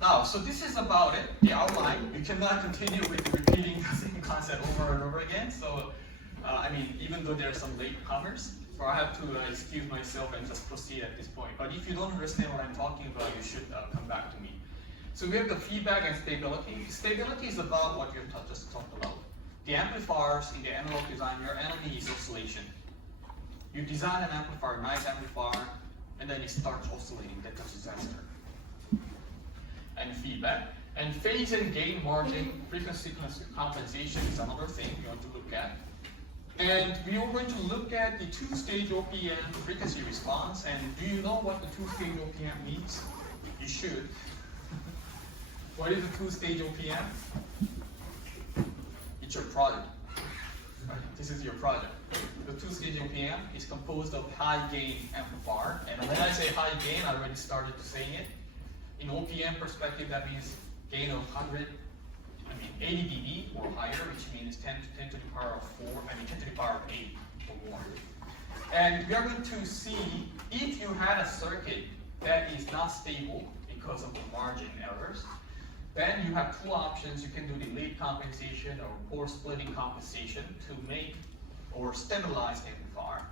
Now, so this is about it, the outline. You cannot continue with repeating the same concept over and over again. So, I mean, even though there are some late comers, so I have to excuse myself and just proceed at this point. But if you don't understand what I'm talking about, you should come back to me. So we have the feedback and stability. Stability is about what you just talked about. The amplifiers in the analog design, your enemy is oscillation. You design an amplifier, nice amplifier, and then it starts oscillating. That's a disaster. And feedback. And phase and gain margin, frequency compensation is another thing you want to look at. And we are going to look at the two-stage OPM frequency response. And do you know what the two-stage OPM means? You should. What is a two-stage OPM? It's your project. Right? This is your project. The two-stage OPM is composed of high-gain amplifier. And when I say high gain, I already started saying it. In OPM perspective, that means gain of 80 dB or higher, which means 10 to the power of 10 to the power of 8 or more. And we are going to see if you had a circuit that is not stable because of the margin errors, then you have two options. You can do the late compensation or core splitting compensation to make or stabilize the amplifier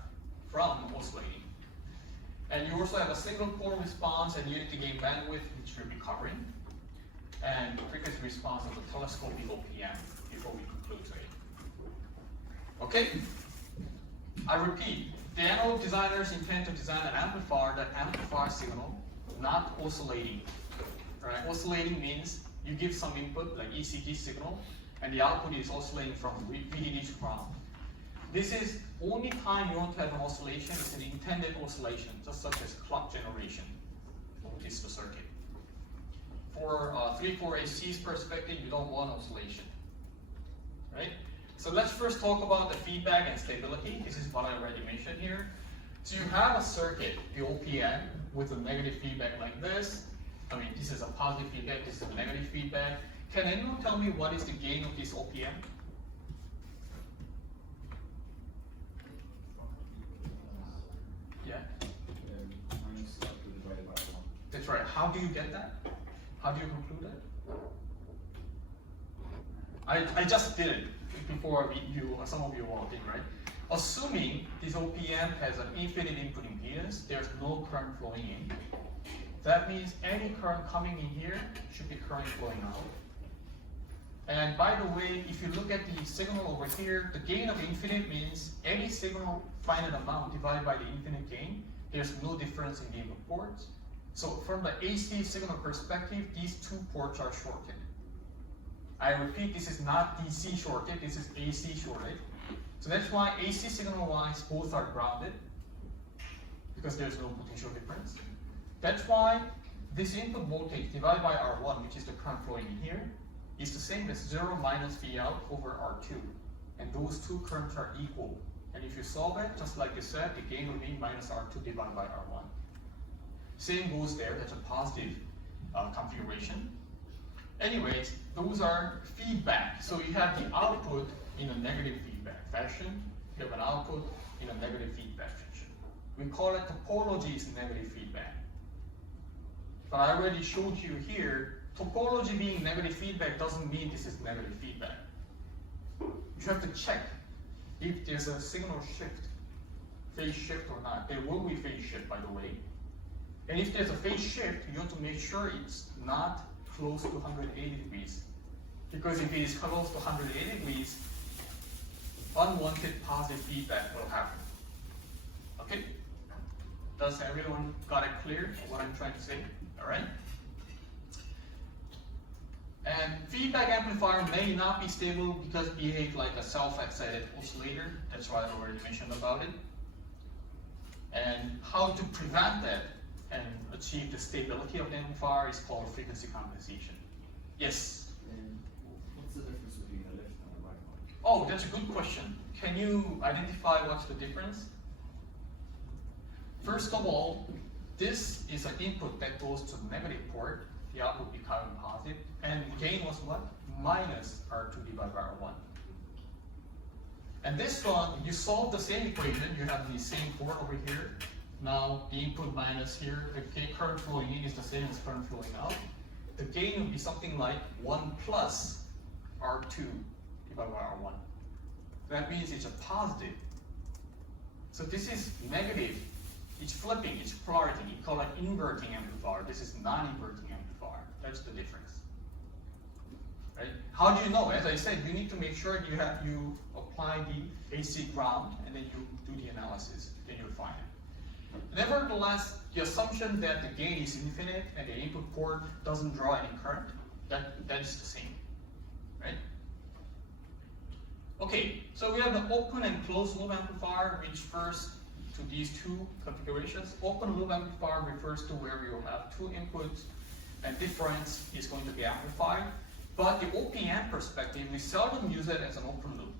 from oscillating. And you also have a single core response and unity gain bandwidth, which we'll be covering, and frequency response of the telescoping OPM before we conclude today. Okay? I repeat, the analog designers intend to design an amplifier that amplifies signal, not oscillating. Right? Oscillating means you give some input, like ECG signal, and the output is oscillating from VDD to ground. This is only time you want to have an oscillation is an intended oscillation, just such as clock generation. Notice the circuit. For 3408C's perspective, you don't want oscillation, right? So let's first talk about the feedback and stability. This is what I already mentioned here. So you have a circuit, the OPM, with a negative feedback like this. I mean, this is a positive feedback, this is a negative feedback. Can anyone tell me what is the gain of this OPM? Yeah? That's right. How do you get that? How do you conclude that? I just did it before some of you walked in, right? Assuming this OPM has an infinite input impedance, there's no current flowing in. That means any current coming in here should be current flowing out. And by the way, if you look at the signal over here, the gain of infinite means any signal finite amount divided by the infinite gain, there's no difference in gain of ports. So from the AC signal perspective, these two ports are shorted. I repeat, this is not DC shorted, this is AC shorted. So that's why AC signal-wise, both are grounded, because there's no potential difference. That's why this input voltage divided by R1, which is the current flowing in here, is the same as 0 minus V out over R2. And those two currents are equal. And if you solve it, just like you said, the gain will be minus R2 divided by R1. Same goes there, that's a positive configuration. Anyways, those are feedback. So you have the output in a negative feedback fashion, you have an output in a negative feedback fashion. We call it topology is negative feedback. But I already showed you here, topology being negative feedback doesn't mean this is negative feedback. You have to check if there's a signal shift, phase shift or not. There will be phase shift, by the way. And if there's a phase shift, you have to make sure it's not close to 180 degrees. Because if it is close to 180 degrees, unwanted positive feedback will happen. Okay? Does everyone got it clear what I'm trying to say? All right? And feedback amplifier may not be stable because it behaves like a self-excited oscillator. That's why I already mentioned about it. And how to prevent that and achieve the stability of the amplifier is called frequency compensation. Yes? And what's the difference between the left and the right one? Oh, that's a good question. Can you identify what's the difference? First of all, this is an input that goes to the negative port. The output becoming positive. And gain was what? Minus R2 divided by R1. And this one, you solve the same equation. You have the same port over here. Now the input minus here, the current flowing in is the same as current flowing out. the gain will be something like 1 plus R2 divided by R1. That means it's a positive. So this is negative. It's flipping, it's polarity. You call it inverting amplifier. This is non-inverting amplifier. That's the difference. Right? How do you know? As I said, you need to make sure you apply the AC ground and then you do the analysis. Then you'll find it. Nevertheless, the assumption that the gain is infinite and the input port doesn't draw any current, that is the same. Right? Okay, so we have the open and closed loop amplifier, which refers to these two configurations. Open loop amplifier refers to where we will have two inputs and difference is going to be amplified. But the OPM perspective, we seldom use it as an open loop.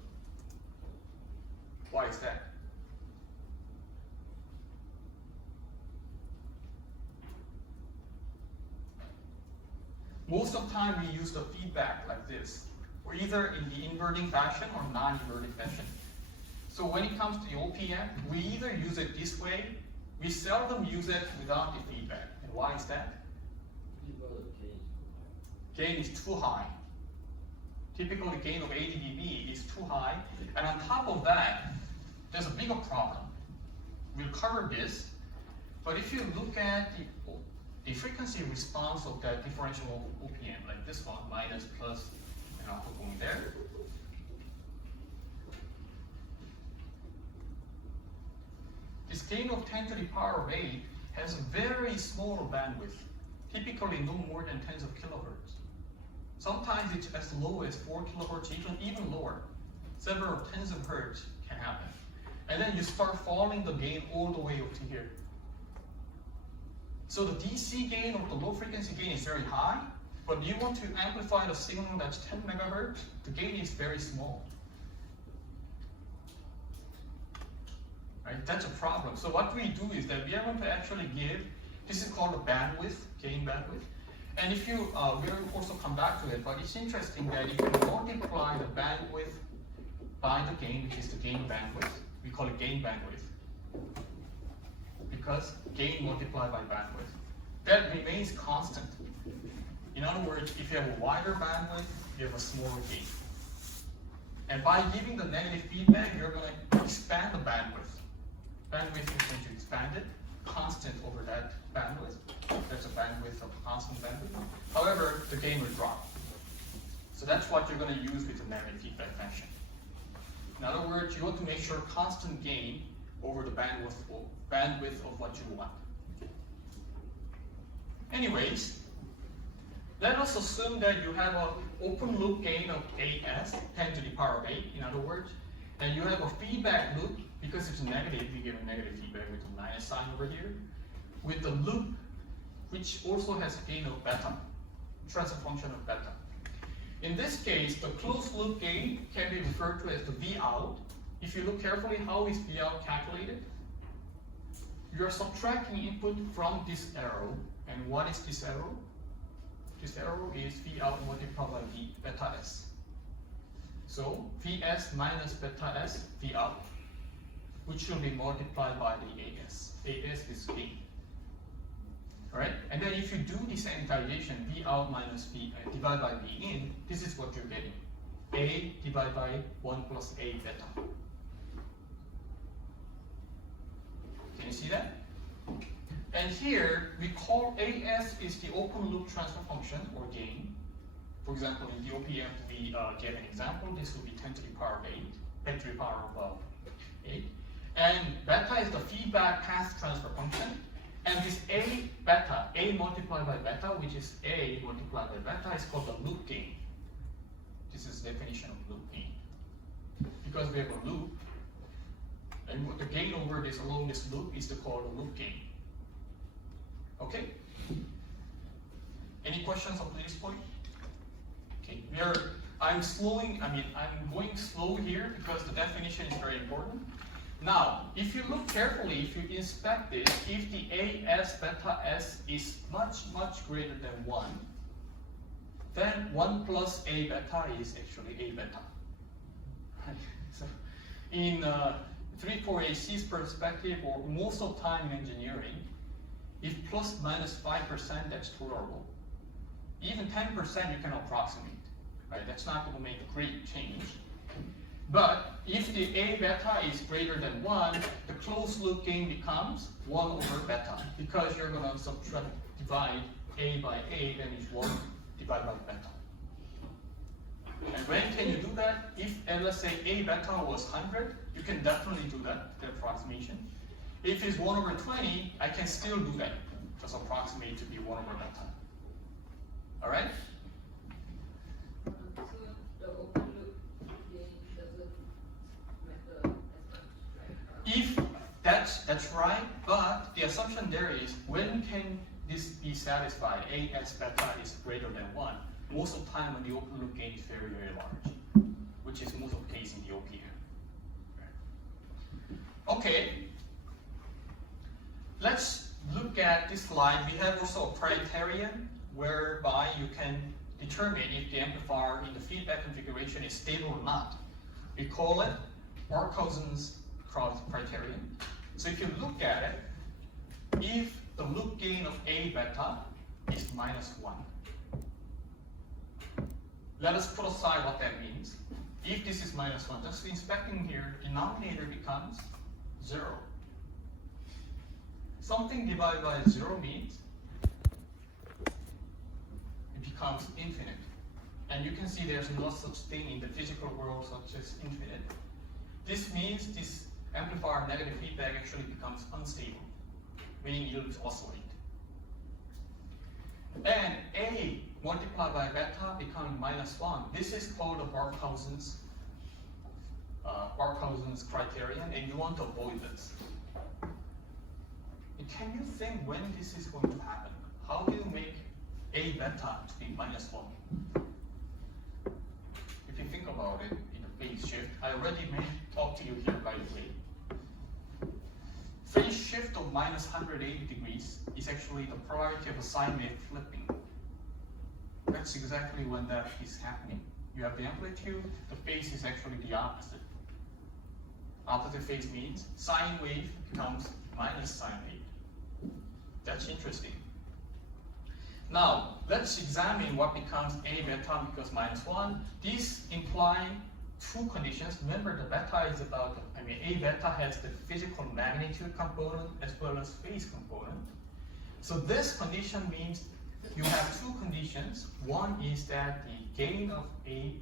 Why is that? Most of the time we use the feedback like this, or either in the inverting fashion or non-inverting fashion. So when it comes to the OPM, we either use it this way, we seldom use it without the feedback. And why is that? Gain is too high. Typically, the gain of 80 dB is too high. And on top of that, there's a bigger problem. We'll cover this, but if you look at the frequency response of that differential OPM, like this one, minus, plus, and output going there. This gain of 10 to the power of 8 has a very small bandwidth, typically no more than tens of kilohertz. Sometimes it's as low as 4 kilohertz, even lower. Several tens of hertz can happen. And then you start falling the gain all the way up to here. So the DC gain or the low frequency gain is very high, but you want to amplify the signal that's 10 megahertz, the gain is very small. Right? That's a problem. So what we do is that we are going to actually give, this is called a bandwidth, gain bandwidth. And if you, we'll also come back to it, but it's interesting that if you multiply the bandwidth by the gain, which is the gain bandwidth, we call it gain bandwidth. Because gain multiplied by bandwidth, that remains constant. In other words, if you have a wider bandwidth, you have a smaller gain. And by giving the negative feedback, you're going to expand the bandwidth. Bandwidth is going to expand it, constant over that bandwidth. That's a bandwidth of constant bandwidth. However, the gain will drop. So that's what you're going to use with the negative feedback function. In other words, you want to make sure constant gain over the bandwidth of what you want. Anyways, let us assume that you have an open loop gain of 8s, 10 to the power of 8, in other words, and you have a feedback loop, because it's negative, we give a negative feedback with a minus sign over here, with the loop, which also has a gain of beta, transfer function of beta. In this case, the closed loop gain can be referred to as the V out. If you look carefully, how is V out calculated? You are subtracting input from this arrow, and what is this arrow? This arrow is V out multiplied by V beta S. So Vs minus beta S, V out, which will be multiplied by the As. As is gain. Alright? And then if you do the sanitization, V out minus V divided by V in, this is what you're getting. A divided by 1 plus A beta. Can you see that? And here, we call AS is the open loop transfer function, or gain. For example, in the OPM, we gave an example. This will be 10 to the power of 8, 10 to the power of 8. And beta is the feedback path transfer function. And this A beta, A multiplied by beta, which is A multiplied by beta, is called the loop gain. This is the definition of loop gain. Because we have a loop, and the gain over this along this loop is called a loop gain. Okay? Any questions up to this point? Okay, I'm going slow here because the definition is very important. Now, if you look carefully, if you inspect this, if the AS beta S is much, much greater than 1, then 1 plus A beta is actually A beta. So, in 3408C's perspective, or most of the time in engineering, if plus minus 5%, that's tolerable. If 10% you can approximate, right? That's not going to make a great change. But if the A beta is greater than 1, the closed loop gain becomes 1 over beta, because you're going to subtract, divide A by A, then it's 1 divided by beta. And when can you do that? If, let's say, A beta was 100, you can definitely do that, the approximation. If it's 1 over 20, I can still do that, just approximate to be 1 over beta. All right? So the open loop gain doesn't matter as much, right? If that's right, but the assumption there is, when can this be satisfied? A s beta is greater than 1. Most of the time when the open loop gain is very, very large, which is most of the case in the OPM. Okay, let's look at this slide. We have also a criterion whereby you can determine if the amplifier in the feedback configuration is stable or not. We call it Barkhausen's criterion. So if you look at it, if the loop gain of A beta is -1, let us put aside what that means. If this is -1, just inspecting here, denominator becomes 0. Something divided by 0 means it becomes infinite. And you can see there's no such thing in the physical world such as infinite. This means this amplifier negative feedback actually becomes unstable, meaning it will oscillate. And A multiplied by beta becoming -1. This is called the Barkhausen's criterion, and you want to avoid this. And can you think when this is going to happen? How do you make A beta to be -1? If you think about it in a phase shift, I already talked to you here, by the way. Phase shift of -180 degrees is actually the priority of a sine wave flipping. That's exactly when that is happening. You have the amplitude, the phase is actually the opposite. Opposite phase means sine wave becomes minus sine wave. That's interesting. Now, let's examine what becomes A beta because -1. These imply two conditions. Remember, the beta is about, A beta has the physical magnitude component as well as phase component. So this condition means you have two conditions. One is that the gain of A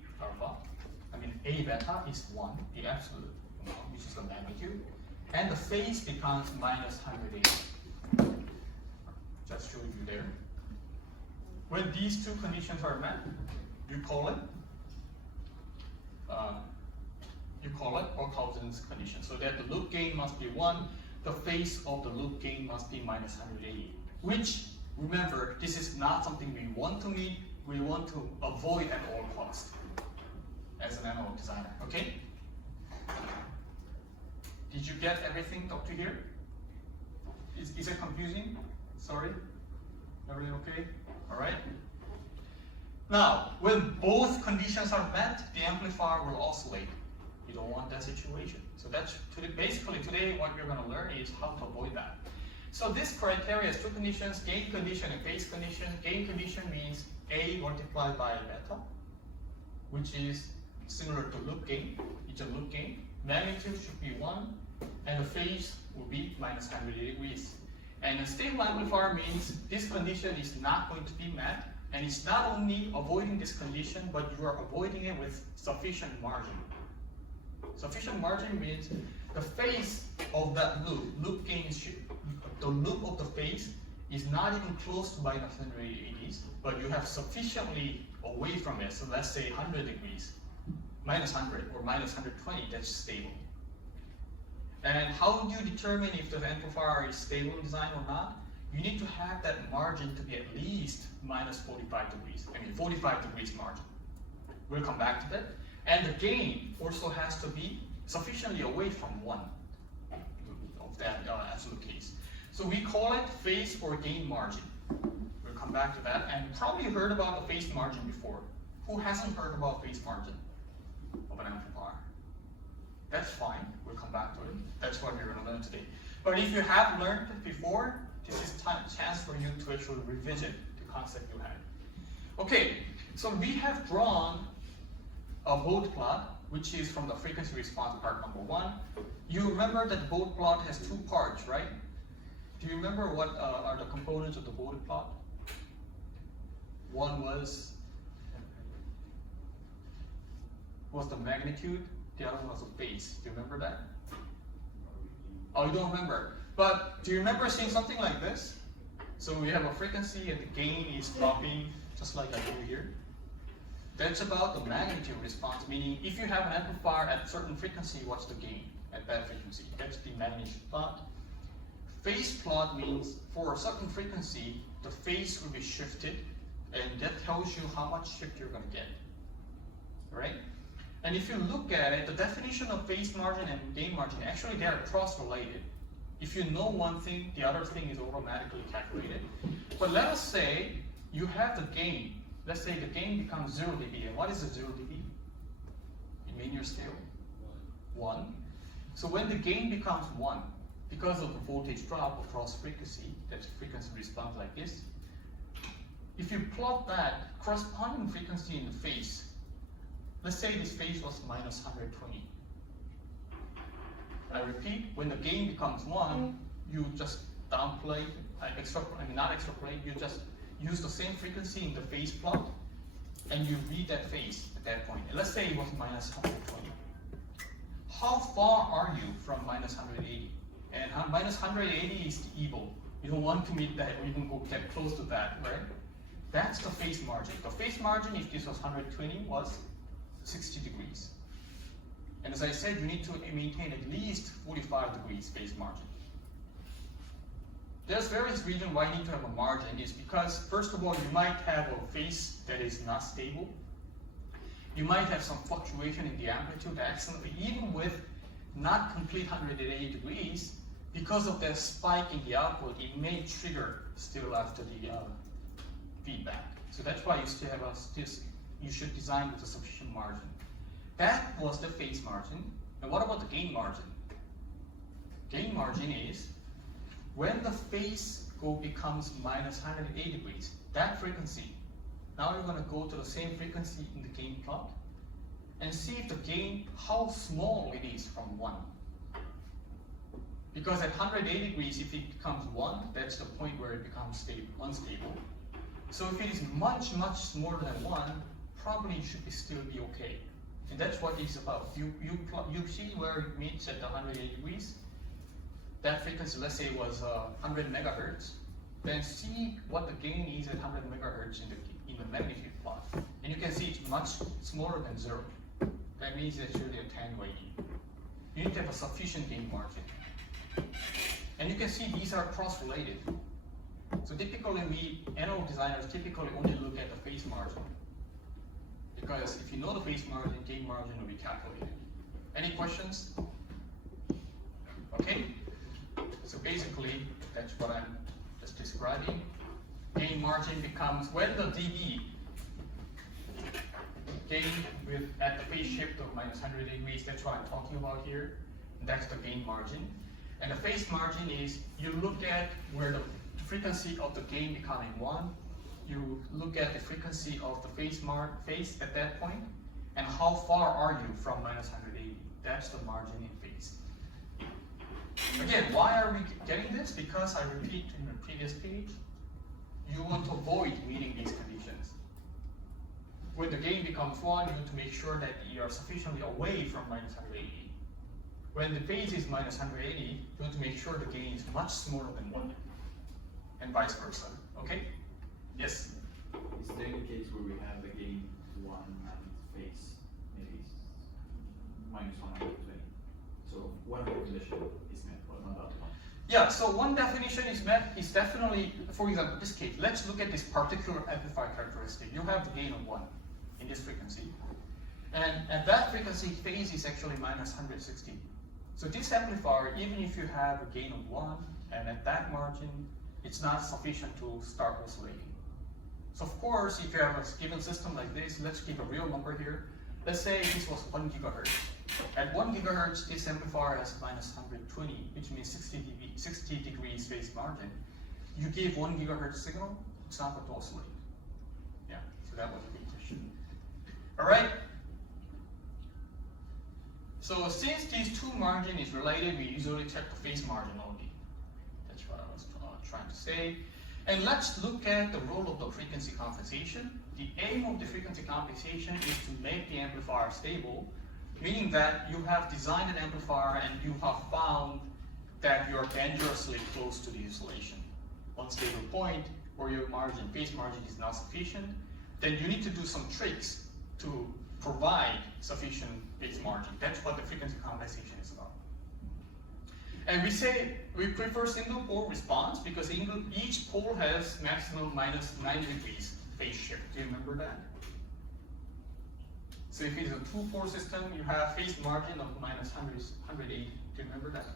beta is 1, the absolute amount, which is the magnitude, and the phase becomes -180. Just showed you there. When these two conditions are met, you call it Barkhausen's condition. So that the loop gain must be 1, the phase of the loop gain must be -180. Which, remember, this is not something we want to meet, we want to avoid at all costs as an analog designer, okay? Did you get everything up to here? Is it confusing? Sorry? Everything okay? All right. Now, when both conditions are met, the amplifier will oscillate. You don't want that situation. So that's basically today what we're going to learn is how to avoid that. So this criteria has two conditions, gain condition and phase condition. Gain condition means A multiplied by beta, which is similar to loop gain. It's a loop gain. Magnitude should be 1, and the phase will be -180 degrees. And a stable amplifier means this condition is not going to be met, and it's not only avoiding this condition, but you are avoiding it with sufficient margin. Sufficient margin means the phase of that loop gain, the loop of the phase is not even close to -180, but you have sufficiently away from it. So let's say 100 degrees, -100 or -120, that's stable. And how do you determine if the amplifier is stable in design or not? You need to have that margin to be at least -45 degrees. 45 degrees margin. We'll come back to that. And the gain also has to be sufficiently away from 1 of that absolute case. So we call it phase or gain margin. We'll come back to that. And probably heard about the phase margin before. Who hasn't heard about phase margin of an amplifier? That's fine, we'll come back to it. That's what we're going to learn today. But if you have learned it before, this is a chance for you to actually revisit the concept you had. Okay, So we have drawn a Bode plot, which is from the frequency response part number 1. You remember that the Bode plot has 2 parts, right? Do you remember what are the components of the Bode plot? One was the magnitude, the other one was the phase. Do you remember that? Oh, you don't remember. But do you remember seeing something like this? So we have a frequency and the gain is dropping just like I do here. That's about the magnitude response, meaning if you have an amplifier at a certain frequency, what's the gain at that frequency? That's the magnitude plot. Phase plot means for a certain frequency, the phase will be shifted, and that tells you how much shift you're going to get. Right? And if you look at it, the definition of phase margin and gain margin, actually they are cross-related. If you know one thing, the other thing is automatically calculated. But let us say you have the gain. Let's say the gain becomes 0 dB. And what is the 0 dB in linear scale? 1. So when the gain becomes 1, because of the voltage drop across frequency, that's frequency response like this, if you plot that corresponding frequency in the phase, let's say this phase was minus 120. I repeat, when the gain becomes 1, you just downplay, not extrapolate, you just use the same frequency in the phase plot, and you read that phase at that point. And let's say it was minus 120. How far are you from minus 180? And minus 180 is the evil. You don't want to meet that, or even get close to that, right? That's the phase margin. The phase margin, if this was 120, was 60 degrees. And as I said, you need to maintain at least 45 degrees phase margin. There's various reasons why you need to have a margin. Is because, first of all, you might have a phase that is not stable. You might have some fluctuation in the amplitude accidentally, even with not complete 180 degrees. Because of that spike in the output, it may trigger still after the feedback. So that's why you still have you should design with a sufficient margin. That was the phase margin. And what about the gain margin? Gain margin is when the phase becomes minus 180 degrees, that frequency, now you're going to go to the same frequency in the gain plot and see if the gain, how small it is from 1. Because at 180 degrees, if it becomes 1, that's the point where it becomes unstable. So if it is much, much smaller than 1, probably it should still be okay. And that's what it's about. You see where it meets at the 180 degrees. That frequency, let's say, was 100 megahertz. Then see what the gain is at 100 megahertz in the magnitude plot. And you can see it's much smaller than 0. That means it's really a 10 way in. You need to have a sufficient gain margin. And you can see these are cross-related. So typically we, analog designers typically only look at the phase margin. Because if you know the phase margin, gain margin will be calculated. Any questions? Okay? So basically, that's what I'm just describing. Gain margin becomes when the dB gain at the phase shift of minus 100 degrees, that's what I'm talking about here. That's the gain margin. And the phase margin is you look at where the frequency of the gain becoming 1, you look at the frequency of the phase at that point, and how far are you from minus 180. That's the margin in phase. Again, why are we getting this? Because I repeat in the previous page, you want to avoid meeting these conditions. When the gain becomes 1, you want to make sure that you are sufficiently away from minus 180. When the phase is minus 180, you want to make sure the gain is much smaller than 1, and vice versa. Okay? Yes? Is there any case where we have the gain 1 and phase maybe minus 120? So one condition is met, but not that one. Yeah, so one definition is met is definitely, for example, this case, let's look at this particular amplifier characteristic. You have the gain of 1 in this frequency. And at that frequency, phase is actually minus 160. So this amplifier, even if you have a gain of 1, and at that margin, it's not sufficient to start oscillating. So of course, if you have a given system like this, let's give a real number here. Let's say this was 1 gigahertz. At 1 gigahertz, this amplifier has minus 120, which means 60 degrees phase margin. You give 1 gigahertz signal, it's not going to oscillate. Yeah, so that was the big issue. isolation. All right? So since these two margin is related, we usually check the phase margin only. That's what I was trying to say. And let's look at the role of the frequency compensation. The aim of the frequency compensation is to make the amplifier stable, meaning that you have designed an amplifier and you have found that you are dangerously close to the isolation. Unstable point or your margin, phase margin is not sufficient, then you need to do some tricks to provide sufficient phase margin. That's what the frequency compensation is about. And we say we prefer single pole response because each pole has maximum minus 90 degrees phase shift. Do you remember that? So if it's a two-pole system, you have phase margin of minus 180. Do you remember that?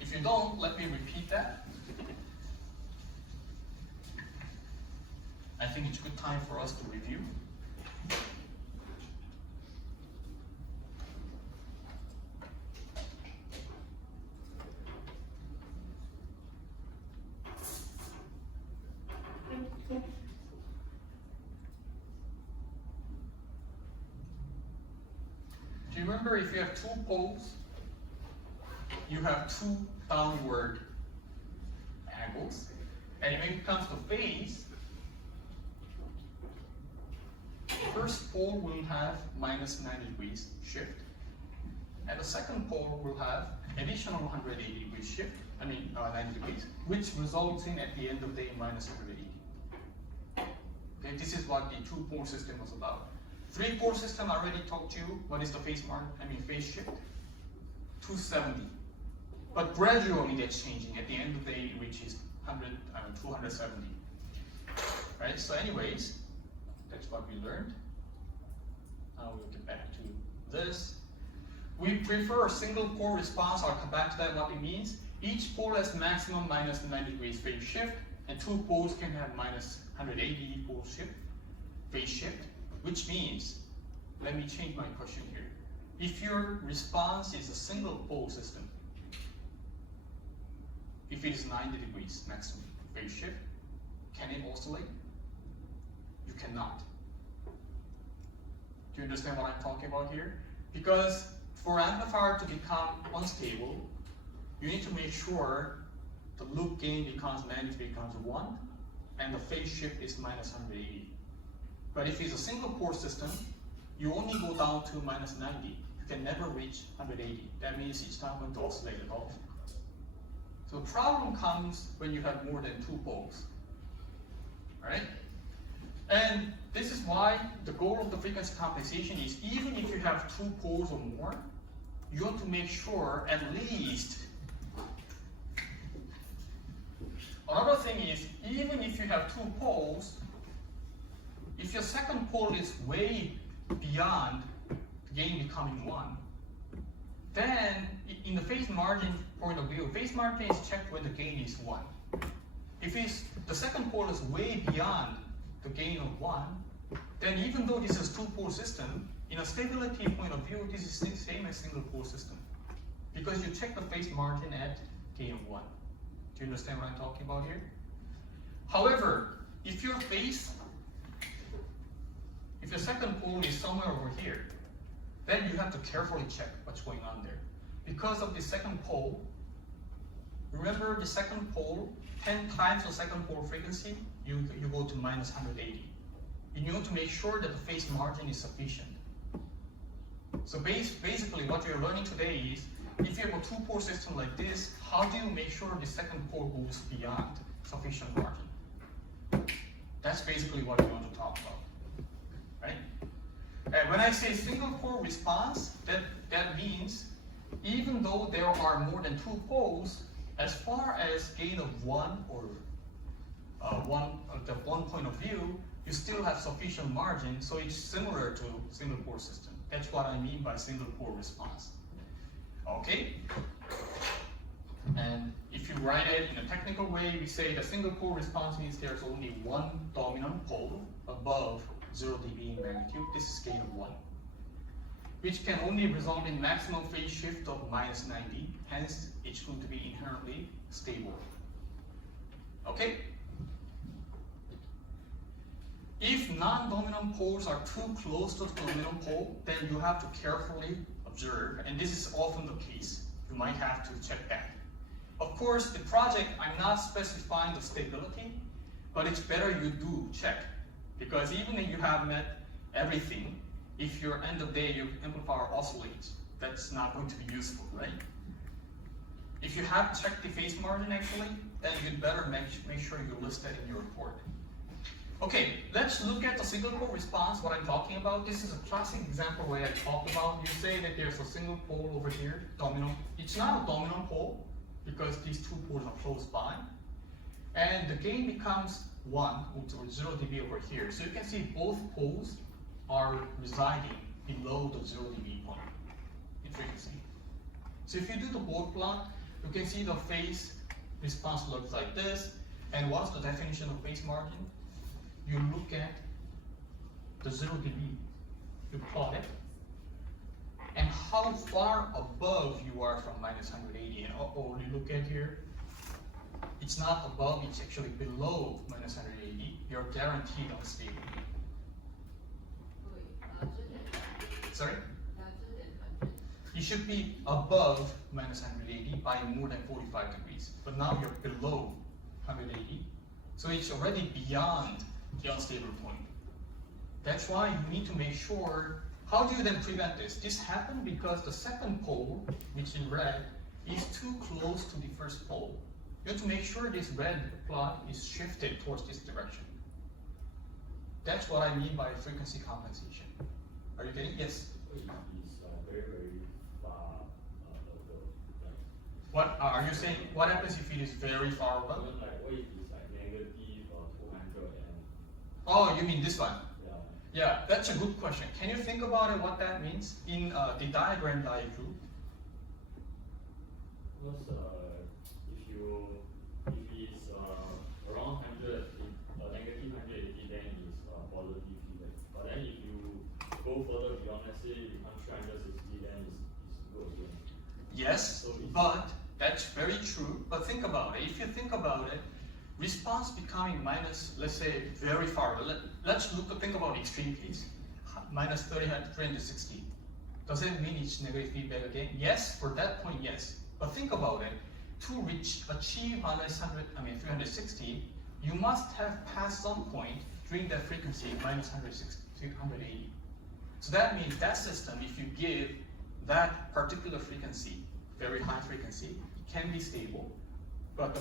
If you don't, let me repeat that. I think it's a good time for us to review. Do you remember if you have two poles, you have two downward angles, and when it comes to phase, first pole will have minus 90 degrees shift, and the second pole will have additional 180 degrees shift, 90 degrees, which results in at the end of the day minus 180. Okay, this is what the two-pole system was about. Three-pole system, I already taught you what is the phase shift, 270. But gradually that's changing. At the end of the day, it reaches 270. Right? So anyways, that's what we learned. Now we'll get back to this. We prefer a single pole response. I'll come back to that, what it means. Each pole has maximum minus 90 degrees phase shift, and two poles can have minus 180 pole shift, phase shift, which means, let me change my question here. If your response is a single pole system, if it is 90 degrees maximum phase shift, can it oscillate? You cannot. Do you understand what I'm talking about here? Because for amplifier to become unstable, you need to make sure the loop gain becomes 90 becomes 1, and the phase shift is minus 180. But if it's a single pole system, you only go down to minus 90. You can never reach 180. That means it's not going to oscillate at all. So the problem comes when you have more than two poles. Right? And this is why the goal of the frequency compensation is even if you have two poles or more, you want to make sure at least. Another thing is, even if you have two poles, if your second pole is way beyond the gain becoming 1, then in the phase margin point of view, phase margin is checked when the gain is 1. If the second pole is way beyond the gain of 1, then even though this is two-pole system, in a stability point of view, this is the same as single pole system. Because you check the phase margin at gain of 1. Do you understand what I'm talking about here? However, if your second pole is somewhere over here, then you have to carefully check what's going on there. Because of the second pole, remember the second pole, 10 times the second pole frequency, you go to minus 180. You need to make sure that the phase margin is sufficient. So basically what you're learning today is, if you have a two-pole system like this, how do you make sure the second pole goes beyond sufficient margin? That's basically what we want to talk about, right? And when I say single pole response, that means even though there are more than two poles, as far as gain of 1 or the one point of view, you still have sufficient margin, so it's similar to single pole system. That's what I mean by single pole response. Okay? And if you write it in a technical way, we say the single pole response means there's only one dominant pole above 0 dB in magnitude. This is gain of 1, which can only result in maximum phase shift of minus 90. Hence, it's going to be inherently stable. Okay? If non-dominant poles are too close to the dominant pole, then you have to carefully observe, and this is often the case. You might have to check that. Of course, the project, I'm not specifying the stability, but it's better you do check, because even if you have met everything, if your end of day your amplifier oscillates, that's not going to be useful, right? If you have checked the phase margin actually, then you'd better make sure you list that in your report. Okay, let's look at the cyclical response, what I'm talking about. This is a classic example where I talked about, you say that there's a single pole over here, dominant. It's not a dominant pole, because these two poles are close by. And the gain becomes 1, or 0 dB over here. So you can see both poles are residing below the 0 dB point in frequency. So if you do the Borg plot, you can see the phase response looks like this. And what's the definition of phase margin? You look at the 0 dB, you plot it, and how far above you are from minus 180. And you look at here, it's not above, it's actually below minus 180. You're guaranteed unstable. Sorry? You should be above minus 180 by more than 45 degrees, but now you're below 180, so it's already beyond the unstable point. That's why you need to make sure. How do you then prevent this? This happened because the second pole, which in red, is too close to the first pole. You have to make sure this red plot is shifted towards this direction. That's what I mean by frequency compensation. Are you getting? Yes? It's very, very far above. What are you saying? What happens if it is very far above? Like, what if it's like negative 200 and... Oh, you mean this one? Yeah. Yeah, that's a good question. Can you think about it, what that means in the diagram that I drew? Because if it's around 100, negative 180, then it's positive feedback. But then if you go further beyond, let's say it becomes 360, then it's good again. Yes, So but that's very true. But think about it. If you think about it, response becoming minus, let's say, very far. Let's think about the extreme case. Minus 360. Does it mean it's negative feedback again? Yes, for that point, yes. But think about it. To achieve minus 360, you must have passed some point during that frequency, minus 180. So that means that system, if you give that particular frequency, very high frequency, can be stable. But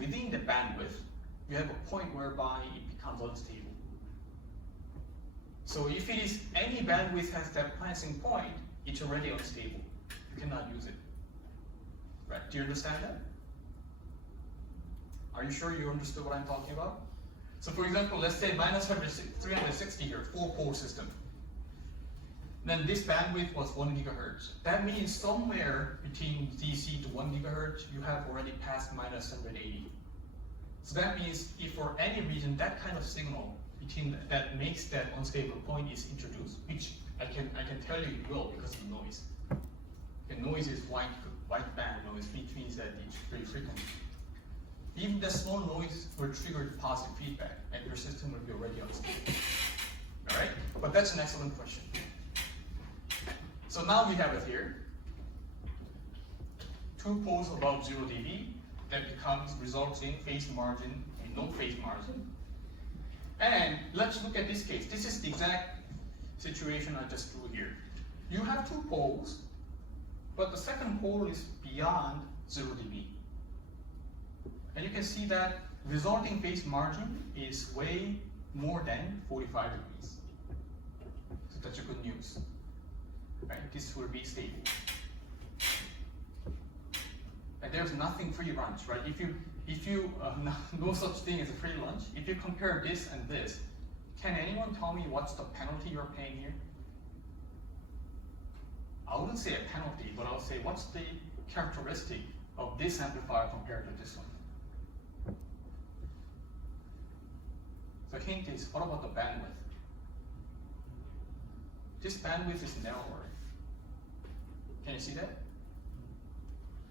within the bandwidth, you have a point whereby it becomes unstable. So if it is any bandwidth has that passing point, it's already unstable. You cannot use it. Right? Do you understand that? Are you sure you understood what I'm talking about? So for example, let's say minus 360 here, 4-pole system. Then this bandwidth was 1 gigahertz. That means somewhere between DC to 1 gigahertz, you have already passed minus 180. So that means if for any reason that kind of signal that makes that unstable point is introduced, which I can tell you it will because of noise. The noise is white band noise, which means that it's very frequent. Even the small noise will trigger positive feedback, and your system will be already unstable. All right, but that's an excellent question. So now we have it here. 2 poles above 0 dB, that results in phase margin and no phase margin. And let's look at this case. This is the exact situation I just drew here. You have 2 poles, but the second pole is beyond 0 dB. And you can see that resulting phase margin is way more than 45 degrees. So that's a good news. Right? This will be stable. And there's nothing free lunch, right? If you no such thing as a free lunch. If you compare this and this, can anyone tell me what's the penalty you're paying here? I wouldn't say a penalty, but I'll say what's the characteristic of this amplifier compared to this one? The hint is, what about the bandwidth? This bandwidth is narrower. Can you see that?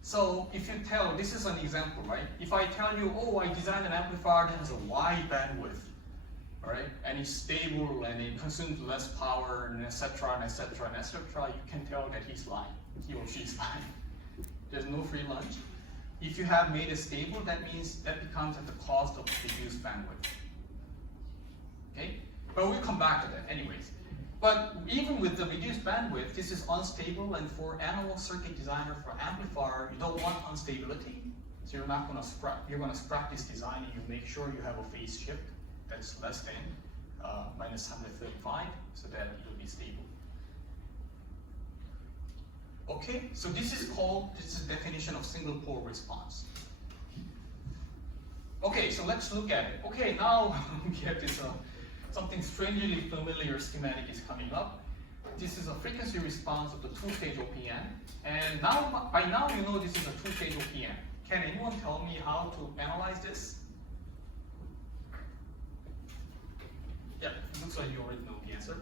So if you this is an example, right? If I tell you, oh, I designed an amplifier that has a wide bandwidth, all right? And it's stable and it consumes less power and etc. and etc. and etc. You can tell that he's lying, he or she's lying. There's no free lunch. If you have made it stable, that means that becomes at the cost of reduced bandwidth. Okay? But we'll come back to that anyways. But even with the reduced bandwidth, this is unstable, and for analog circuit designer, for amplifier, you don't want instability. So you're not gonna scrap this design, and you make sure you have a phase shift that's less than minus 135, so that it will be stable. Okay, so this is the definition of single pole response. Okay, so let's look at it. Okay, now we have this something strangely familiar schematic is coming up. This is a frequency response of the two-stage OPN, and now by now you know this is a two-stage OPN. Can anyone tell me how to analyze this? Yeah, it looks like you already know the answer.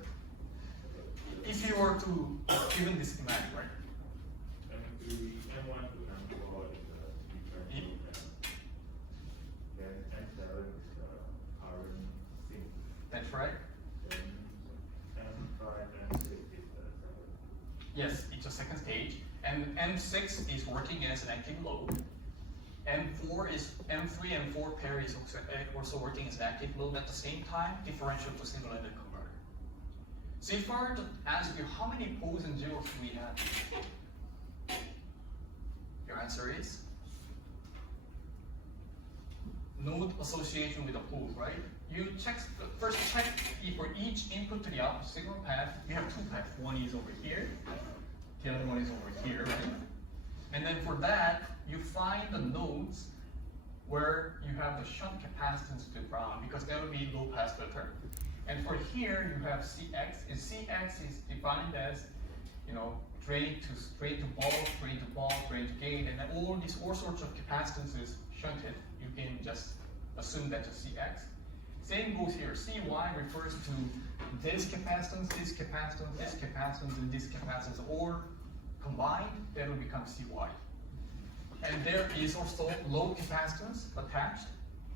If you were to given this schematic, right? M1 to M4 is the different program. Then M7 is the current thing. That's right. Then M5 and M6 is the second. Yes, it's a second stage. And M6 is working as an active load. M3 and 4 pair is also working as an active load at the same time, differential to single-ended converter. So if I were to ask you how many poles and zeros do we have? Your answer is node association with a pole, right? You first check if for each input to the output signal path, you have two paths. One is over here, the other one is over here, right? And then for that, you find the nodes where you have the shunt capacitance to ground, because that will be low pass filter. And for here, you have CX, and CX is defined as, drain to ball, drain to ball, drain to gate, and then all sorts of capacitances shunted. You can just assume that's a CX. Same goes here. CY refers to this capacitance, this capacitance, this capacitance, and this capacitance, or combined, that will become CY. And there is also low capacitance attached,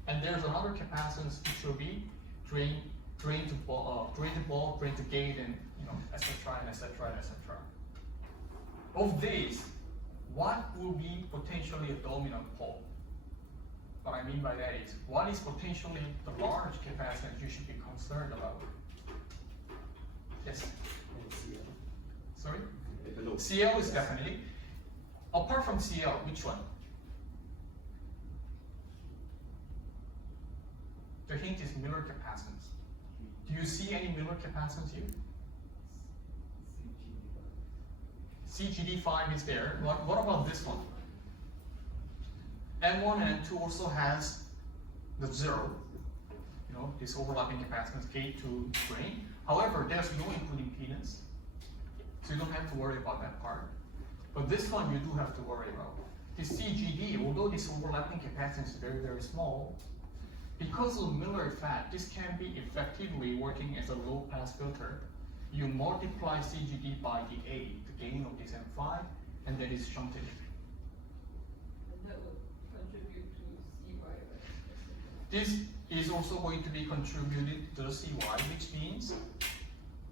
and there's another capacitance which will be drain to ball, drain to gate, and etc. and etc. and etc. Of these, what will be potentially a dominant pole? What I mean by that is, what is potentially the large capacitance you should be concerned about? Yes? Sorry? CL is definitely. Apart from CL, which one? The hint is Miller capacitance. Do you see any Miller capacitance here? CGD5 is there. What about this one? M1 and M2 also has the zero, this overlapping capacitance gate to drain. However, there's no input impedance, so you don't have to worry about that part. But this one you do have to worry about. The CGD, although this overlapping capacitance is very, very small, because of the Miller effect, this can be effectively working as a low pass filter. You multiply CGD by the A, the gain of this M5, and that is shunted. And that will contribute to CY, right? This is also going to be contributed to the CY, which means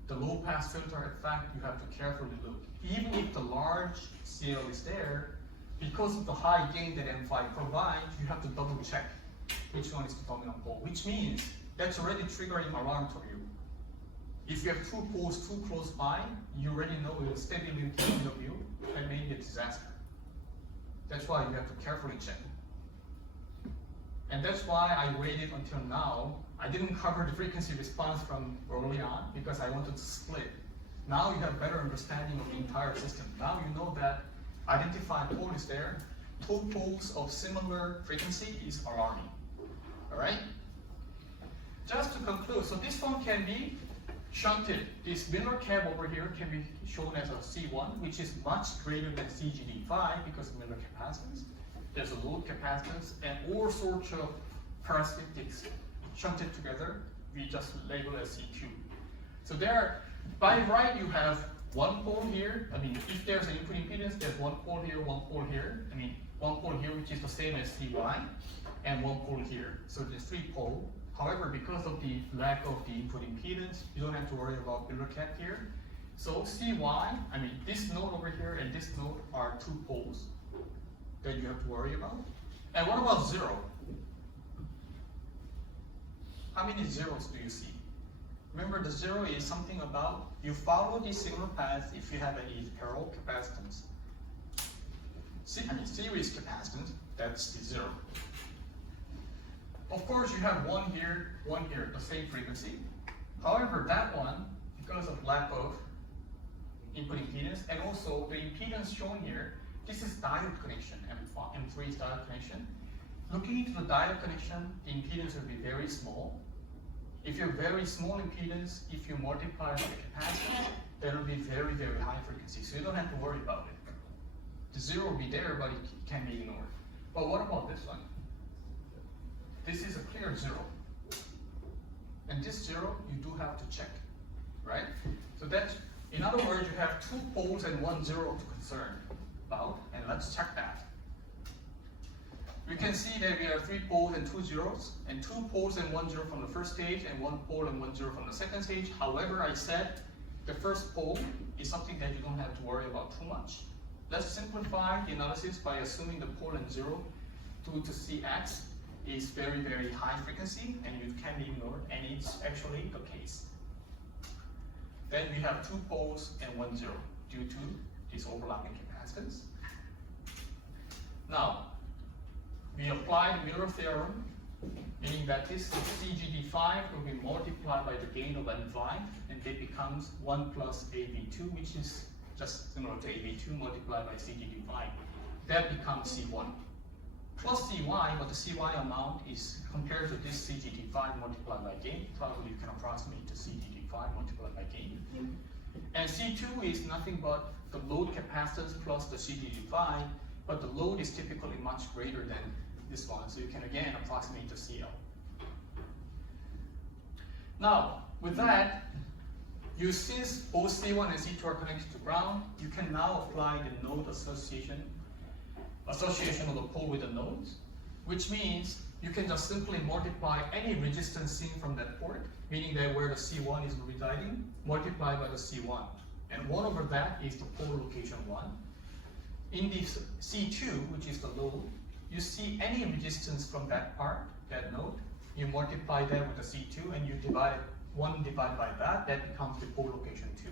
the low pass filter effect you have to carefully look. Even if the large CL is there, because of the high gain that M5 provides, you have to double check which one is the dominant pole, which means that's already triggering alarm for you. If you have two poles too close by, you already know the stability point of view, that may be a disaster. That's why you have to carefully check. And that's why I waited until now. I didn't cover the frequency response from early on because I wanted to split. Now you have better understanding of the entire system. Now you know that identifying pole is there. Two poles of similar frequency is alarming. All right? Just to conclude, so this one can be shunted. This Miller cap over here can be shown as a C1, which is much greater than CGD5 because of Miller capacitance. There's a load capacitance and all sorts of parasitics shunted together. We just label as C2. So there, by right, you have one pole here. I mean, if there's an input impedance, there's one pole here, one pole here. I mean, one pole here, which is the same as CY, and one pole here. So there's three poles. However, because of the lack of the input impedance, you don't have to worry about Miller cap here. So Cy, I mean this node over here and this node are two poles that you have to worry about. And what about zero? How many zeros do you see? Remember, the zero is something about you follow the signal path if you have any parallel capacitance. Series capacitance, that's the zero. Of course, you have one here, the same frequency. However, that one, because of lack of input impedance, and also the impedance shown here, this is diode connection, M3 is diode connection. Looking into the diode connection, the impedance will be very small. If you have very small impedance, if you multiply by the capacitance, then it will be very, very high frequency. So you don't have to worry about it. The zero will be there, but it can be ignored. But what about this one? This is a clear zero. And this zero, you do have to check, right? So that's, in other words, you have two poles and one zero to concern about, and let's check that. We can see that we have three poles and two zeros, and two poles and one zero from the first stage, and one pole and one zero from the second stage. However, I said the first pole is something that you don't have to worry about too much. Let's simplify the analysis by assuming the pole and zero to Cx is very, very high frequency, and you can be ignored, and it's actually the case. Then we have two poles and one zero due to this overlapping capacitance. Now, we apply the Miller theorem, meaning that this CGD5 will be multiplied by the gain of M5, and it becomes 1 plus AV2, which is just similar to AV2 multiplied by CGD5. That becomes C1. Plus Cy, but the Cy amount is compared to this CGD5 multiplied by gain. Probably you can approximate to CGD5 multiplied by gain. And C2 is nothing but the load capacitance plus the CGD5, but the load is typically much greater than this one, so you can again approximate the CL. Now, with that, since both C1 and C2 are connected to ground, you can now apply the node association of the pole with the nodes, which means you can just simply multiply any resistance seen from that port, meaning that where the C1 is residing, multiply by the C1. And 1 over that is the pole location 1. In the C2, which is the load, you see any resistance from that part, that node, you multiply that with the C2 and you divide 1 divided by that becomes the pole location 2.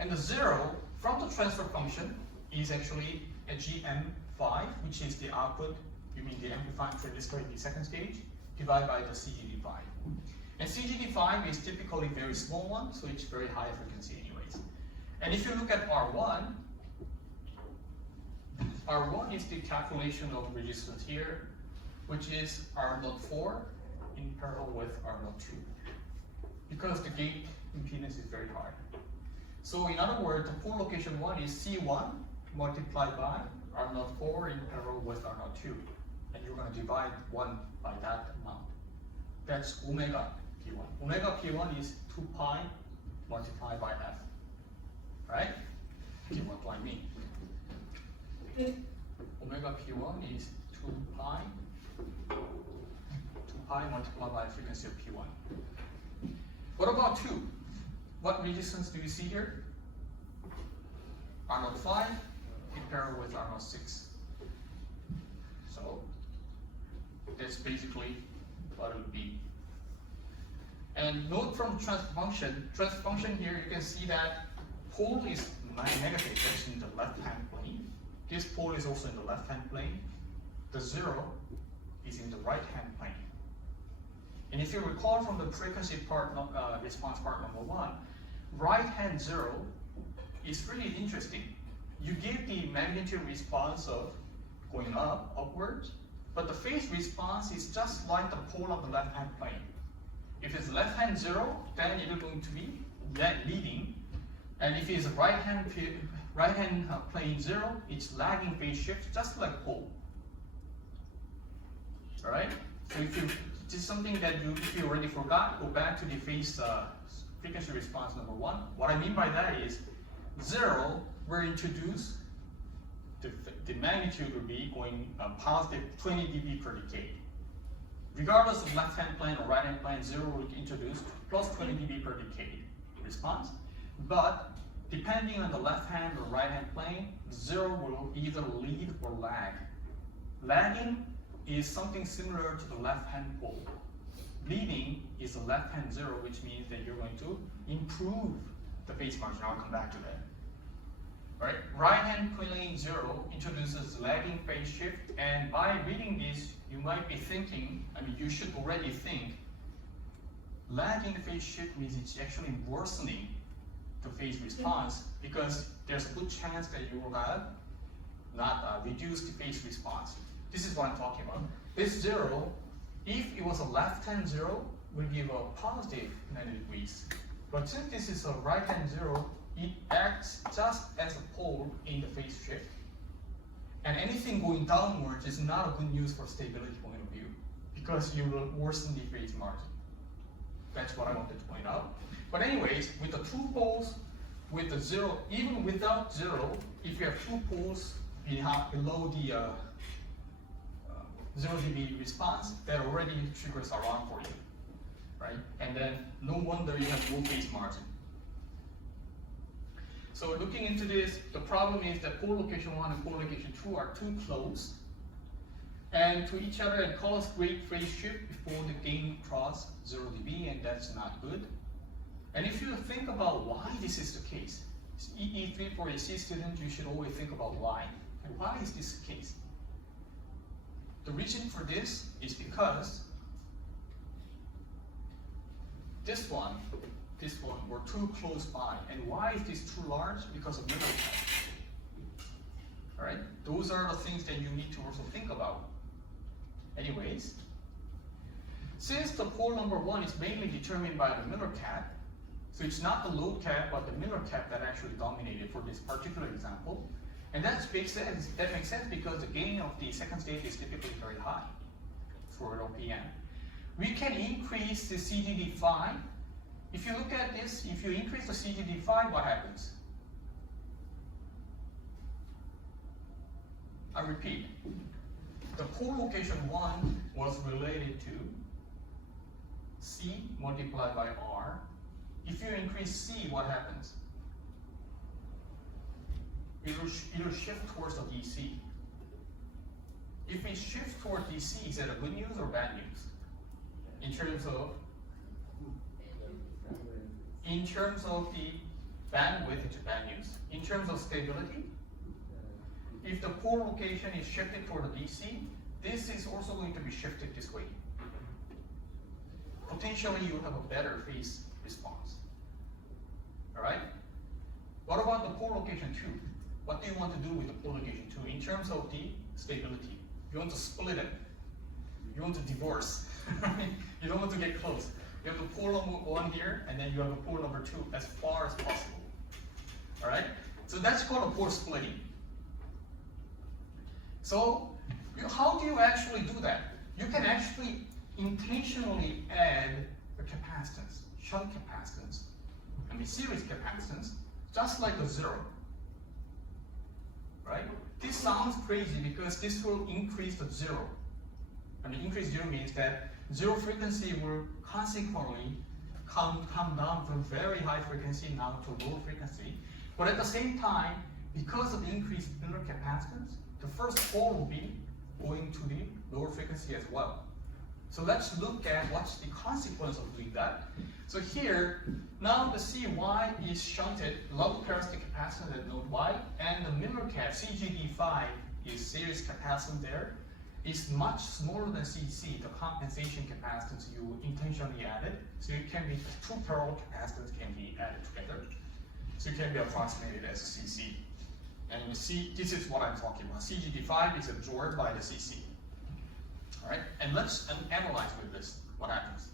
And the 0 from the transfer function is actually a GM5, which is the output, you mean the amplifying transistor in the second stage, divided by the CGD5. And CGD5 is typically a very small one, so it's very high frequency anyways. And if you look at R1 is the calculation of resistance here, which is R04 in parallel with R02, because the gate impedance is very hard. So in other words, the pole location 1 is C1 multiplied by R04 in parallel with R02, and you're going to divide 1 by that amount. That's omega P1. Omega P1 is 2 pi multiplied by F, right? You multiply me. Omega P1 is 2 pi multiplied by the frequency of P1. What about 2? What resistance do you see here? R05 in parallel with R06. So that's basically what it would be. And note from transfer function here, you can see that pole is negative, that's in the left-hand plane. This pole is also in the left-hand plane. The 0 is in the right-hand plane. And if you recall from the frequency part, response part number 1, right-hand 0 is really interesting. You give the magnitude response of going up, upwards, but the phase response is just like the pole of the left-hand plane. If it's left-hand 0, then it is going to be leading, and if it's right-hand plane 0, it's lagging phase shift, just like pole. All right. So if you this is something that if you already forgot, go back to the phase frequency response number 1. What I mean by that is 0 will introduce the magnitude will be going positive 20 dB per decade. regardless of left-hand plane or right-hand plane, 0 will be introduced, plus 20 dB per decade response. But depending on the left-hand or right-hand plane, 0 will either lead or lag. Lagging is something similar to the left-hand pole. Leading is the left-hand 0, which means that you're going to improve the phase margin. I'll come back to that. Right? Right-hand plane 0 introduces lagging phase shift, and by reading this, you might be thinking, you should already think, lagging phase shift means it's actually worsening the phase response, because there's a good chance that you will have not reduced phase response. This is what I'm talking about. This 0, if it was a left-hand 0, will give a positive 90 degrees. But since this is a right-hand 0, it acts just as a pole in the phase shift. And anything going downwards is not a good news for stability point of view, because you will worsen the phase margin. That's what I wanted to point out. But anyways, with the two poles, with the 0, even without 0, if you have two poles below the 0 dB response, that already triggers alarm for you, right? And then no wonder you have low phase margin. So looking into this, the problem is that pole location 1 and pole location 2 are too close and to each other and cause great phase shift before the gain cross 0 dB, and that's not good. And if you think about why this is the case, as EE3408C student, you should always think about why. And why is this the case? The reason for this is because this one were too close by. And why is this too large? Because of middle cap. Alright? Those are the things that you need to also think about. Anyways, since the pole number 1 is mainly determined by the Miller cap, so it's not the load cap but the Miller cap that actually dominated for this particular example. And that makes sense because the gain of the second stage is typically very high for an OPM. We can increase the CGD5. If you look at this, if you increase the CGD5, what happens? I repeat, the pole location 1 was related to C multiplied by R. If you increase C, what happens? It'll shift towards the DC. If it shifts toward DC, is that a good news or bad news? In terms of the bandwidth, it's bad news. In terms of stability, if the pole location is shifted toward the DC, this is also going to be shifted this way. Potentially, you have a better phase response. All right? What about the pole location 2? What do you want to do with the pole location 2 in terms of the stability? You want to split it. You want to divorce. You don't want to get close. You have the pole number 1 here, and then you have the pole number 2 as far as possible. All right? So that's called a pole splitting. So how do you actually do that? You can actually intentionally add a capacitance, shunt capacitance, series capacitance, just like a 0. Right? This sounds crazy because this will increase the 0. And the increased 0 means that 0 frequency will consequently come down from very high frequency now to low frequency. But at the same time, because of the increased Miller capacitance, the first pole will be going to the lower frequency as well. So let's look at what's the consequence of doing that. So here, now the CY is shunted, low parasitic capacitance at node Y, and the Miller cap, CGD5, is series capacitance there, is much smaller than CC, the compensation capacitance you intentionally added. So it can be, two parallel capacitance can be added together. So it can be approximated as CC. And you see, this is what I'm talking about. CGD5 is absorbed by the CC. All right, and let's analyze with this, what happens.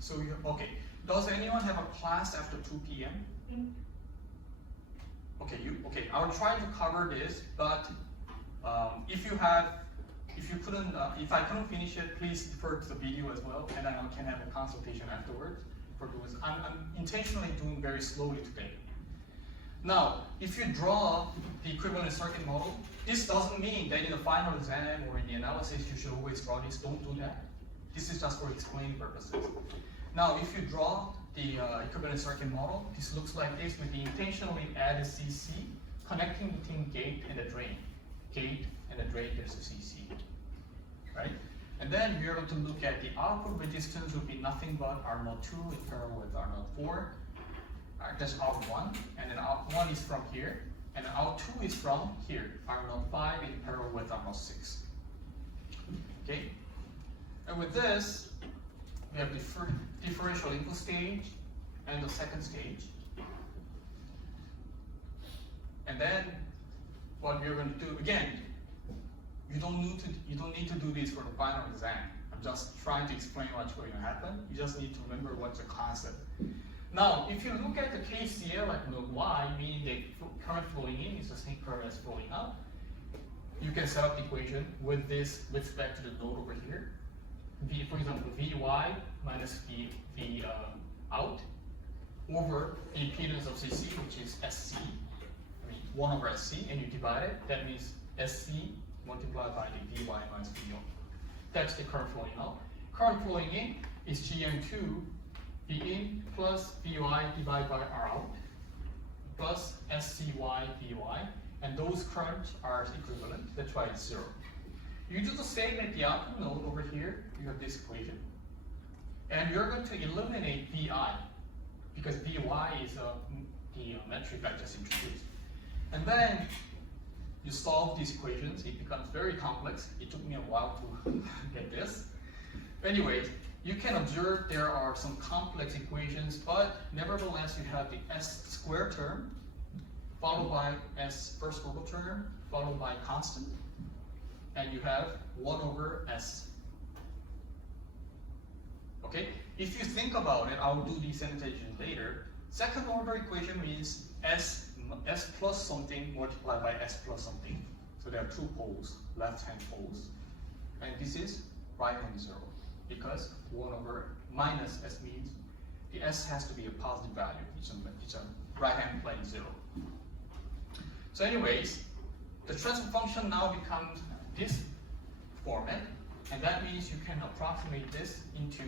So, okay, does anyone have a class after 2 p.m.? Okay, I'll try to cover this, but if I couldn't finish it, please refer to the video as well, and then I can have a consultation afterwards for those. I'm intentionally doing very slowly today. Now, if you draw the equivalent circuit model, this doesn't mean that in the final exam or in the analysis you should always draw this. Don't do that. This is just for explaining purposes. Now, if you draw the equivalent circuit model, this looks like this with the intentionally added CC connecting between gate and the drain. Gate and the drain, there's a CC, right? And then we are going to look at the output resistance would be nothing but R02 in parallel with R04. That's R1, and then R1 is from here, and then R2 is from here, R05 in parallel with R06. Okay? And with this, we have differential input stage and the second stage. And then what we're going to do, again, you don't need to do this for the final exam. I'm just trying to explain what's going to happen. You just need to remember what's the concept. Now, if you look at the KCL at node Y, meaning the current flowing in is the same current as flowing out, you can set up the equation with this with respect to the node over here. For example, Vy minus V out over the impedance of CC, which is SC, 1 over SC, and you divide it. That means SC multiplied by the Vy minus Vo. That's the current flowing out. Current flowing in is Gm2 V in plus Vy divided by R out plus SCY Vy, and those currents are equivalent. That's why it's 0. You do the same at the output node over here. You have this equation, and you're going to eliminate Vi because Vy is the metric I just introduced. And then you solve these equations. It becomes very complex. It took me a while to get this. Anyways, you can observe there are some complex equations, but nevertheless you have the S square term, followed by S first order term, followed by constant, and you have 1 over S. Okay? If you think about it, I'll do these annotations later. Second order equation means S plus something multiplied by S plus something. So there are two poles, left-hand poles. And this is right-hand 0, because 1 over minus S means the S has to be a positive value. It's a right-hand plane 0. So anyways, the transfer function now becomes this format, and that means you can approximate this into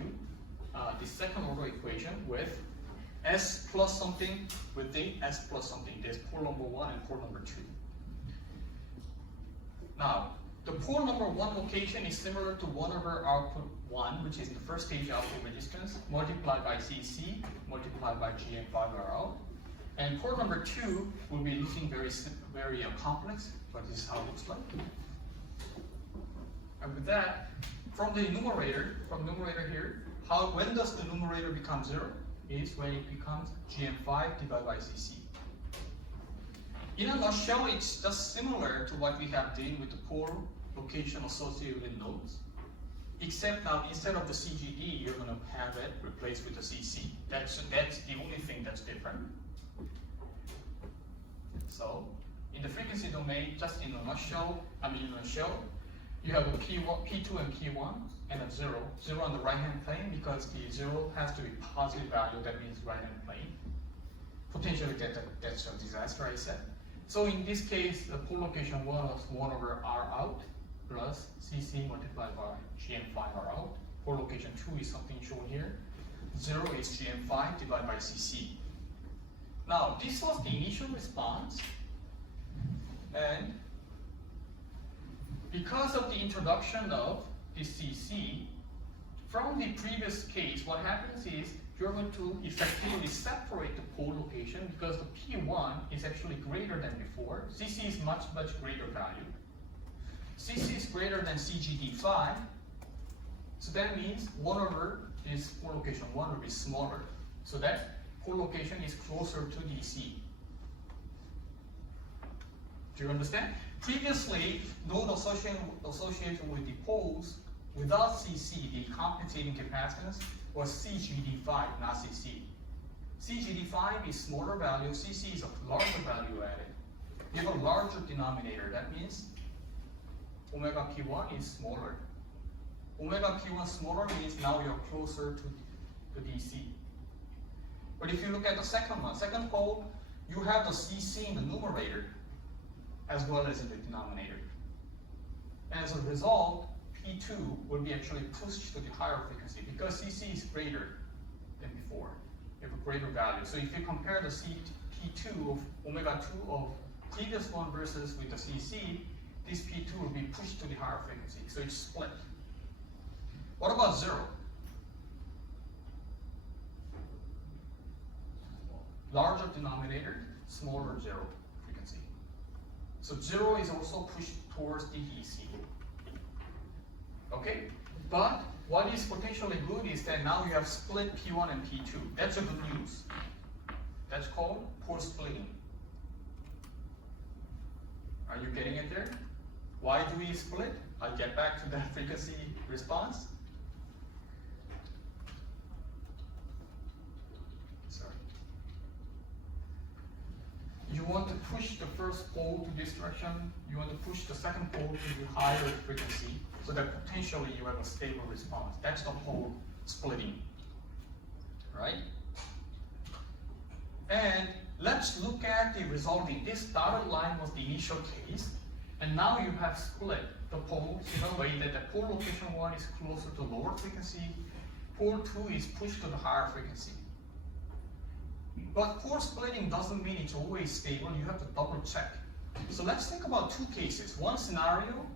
the second order equation with S plus something with the S plus something. There's pole number 1 and pole number 2. Now, the pole number 1 location is similar to 1 over output 1, which is the first stage output resistance, multiplied by CC, multiplied by Gm5RL. And pole number 2 will be looking very complex, but this is how it looks like. And with that, from the numerator here, when does the numerator become 0? Is when it becomes Gm5 divided by CC. In a nutshell, it's just similar to what we have done with the pole location associated with nodes, except now instead of the CGD, you're going to have it replaced with the CC. That's the only thing that's different. So, in the frequency domain, just in a nutshell, you have a P2 and P1 and a 0. 0 on the right-hand plane because the 0 has to be positive value, that means right-hand plane. Potentially that's a disaster, I said. So in this case, the pole location 1 was 1 over R out plus CC multiplied by Gm5 R out. Pole location 2 is something shown here. 0 is Gm5 divided by CC. Now, this was the initial response, and because of the introduction of the CC, from the previous case, what happens is you're going to effectively separate the pole location because the P1 is actually greater than before. CC is much greater value. CC is greater than CGD5, so that means 1 over this pole location 1 will be smaller. So that pole location is closer to DC. Do you understand? Previously, node associated with the poles without CC, the compensating capacitance was CGD5, not CC. CGD5 is smaller value, CC is a larger value added. You have a larger denominator, that means omega P1 is smaller. Omega P1 smaller means now you're closer to DC. But if you look at the second one, second pole, you have the CC in the numerator as well as in the denominator. And as a result, P2 will be actually pushed to the higher frequency because CC is greater than before. You have a greater value. So if you compare the P2 of omega 2 of previous one versus with the CC, this P2 will be pushed to the higher frequency. So it's split. What about 0? Larger denominator, smaller 0 frequency. So 0 is also pushed towards the DC. Okay? But what is potentially good is that now you have split P1 and P2. That's a good news. That's called pole splitting. Are you getting it there? Why do we split? I'll get back to that frequency response. Sorry. You want to push the first pole to this direction. You want to push the second pole to the higher frequency so that potentially you have a stable response. That's the whole splitting, right? And let's look at the resulting. This dotted line was the initial case, and now you have split the poles in a way that the pole location 1 is closer to lower frequency, pole 2 is pushed to the higher frequency. But pole splitting doesn't mean it's always stable. You have to double check. So let's think about two cases. One scenario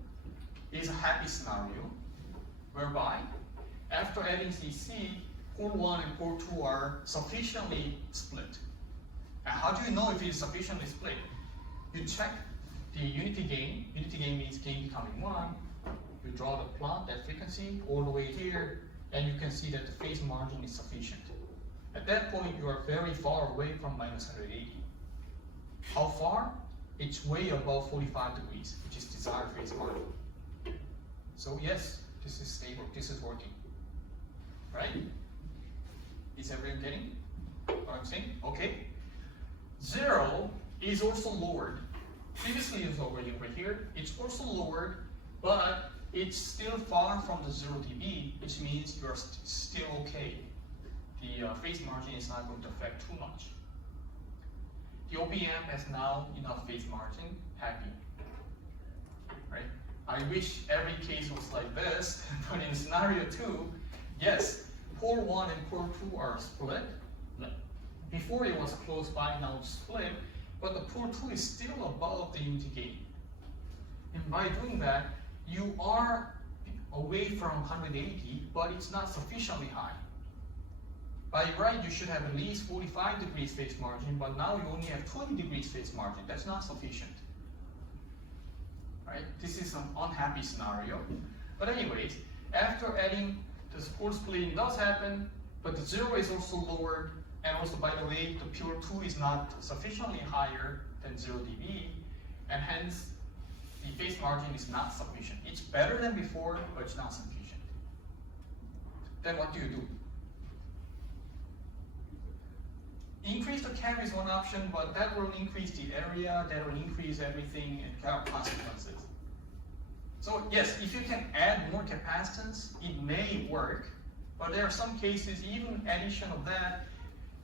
is a happy scenario, whereby after adding CC, pole 1 and pole 2 are sufficiently split. And how do you know if it is sufficiently split? You check the unity gain. Unity gain means gain becoming 1. You draw the plot, that frequency, all the way here, and you can see that the phase margin is sufficient. At that point, you are very far away from minus 180. How far? It's way above 45 degrees, which is desired phase margin. So yes, this is stable, this is working, right? Is everyone getting what I'm saying? Okay. 0 is also lowered. Previously it was already over here. It's also lowered, but it's still far from the 0 dB, which means you're still okay. The phase margin is not going to affect too much. The OPM has now enough phase margin, happy, right? I wish every case was like this, but in scenario 2, yes, pole 1 and pole 2 are split. Before it was close by, now it's split, but the pole 2 is still above the unity gain. And by doing that, you are away from 180, but it's not sufficiently high. By right, you should have at least 45 degrees phase margin, but now you only have 20 degrees phase margin. That's not sufficient. Right? This is an unhappy scenario. But anyways, after adding, the pole splitting does happen, but the 0 is also lowered, and also, by the way, the pure 2 is not sufficiently higher than 0 dB, and hence, the phase margin is not sufficient. It's better than before, but it's not sufficient. Then what do you do? Increase the cap is one option, but that will increase the area, that will increase everything, and have consequences. So yes, if you can add more capacitance, it may work, but there are some cases, even addition of that,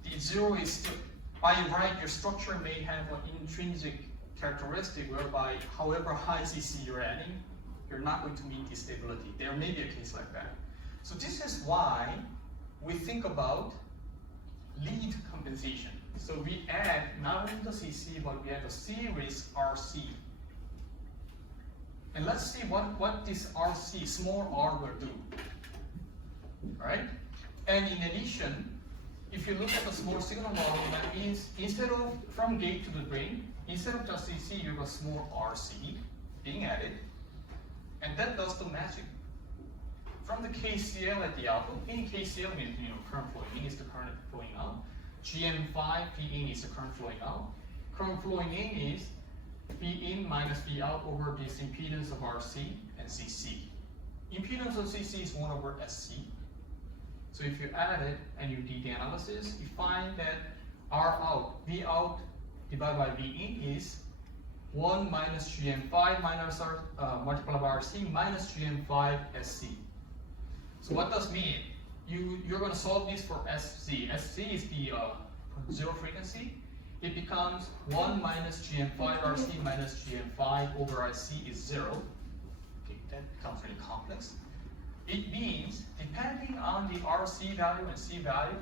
the 0 is still, by right, your structure may have an intrinsic characteristic whereby however high CC you're adding, you're not going to meet the stability. There may be a case like that. So this is why we think about lead compensation. So we add not only the CC, but we add a series RC. And let's see what this RC, small r, will do. Right? And in addition, if you look at the small signal model, that means instead of from gate to the drain, instead of just CC, you have a small RC being added. And that does the magic. From the KCL at the output, in KCL means current flowing in is the current flowing out. GM5 P in is the current flowing out. Current flowing in is V in minus V out over this impedance of RC and CC. Impedance of CC is 1 over SC. So if you add it and you do the analysis, you find that R out, V out divided by V in is 1 minus GM5 minus R multiplied by RC minus GM5 SC. So what does mean? You're going to solve this for SC. SC is the 0 frequency. It becomes 1 minus GM5 RC minus GM5 over RC is 0. Okay. that becomes really complex. It means depending on the RC value and C value,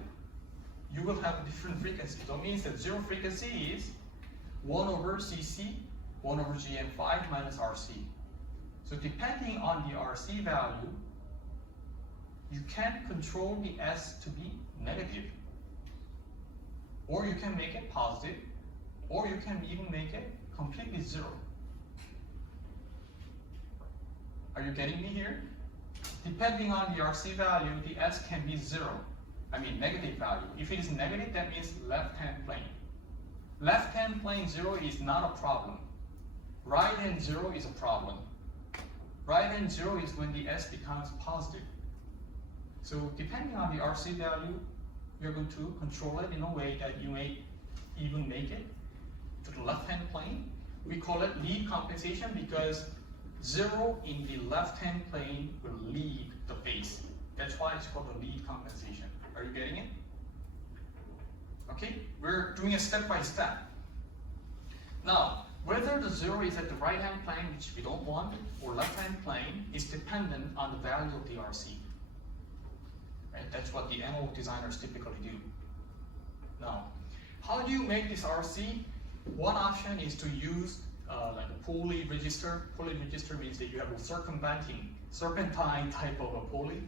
you will have a different frequency. So it means that zero frequency is 1 over CC, 1 over GM5 minus RC. So depending on the RC value, you can control the S to be negative. Or you can make it positive, or you can even make it completely zero. Are you getting me here? Depending on the RC value, the S can be zero. I mean negative value. If it is negative, that means left-hand plane. Left-hand plane 0 is not a problem. Right-hand 0 is a problem. Right-hand 0 is when the S becomes positive. So depending on the RC value, you're going to control it in a way that you may even make it to the left-hand plane. We call it lead compensation because 0 in the left-hand plane will lead the phase. That's why it's called the lead compensation. Are you getting it? Okay, we're doing it step by step. Now, whether the 0 is at the right-hand plane, which we don't want, or left-hand plane, is dependent on the value of the RC. Right? That's what the MO designers typically do. Now, how do you make this RC? One option is to use like a pulley register. Pulley register means that you have a serpentine type of a pulley,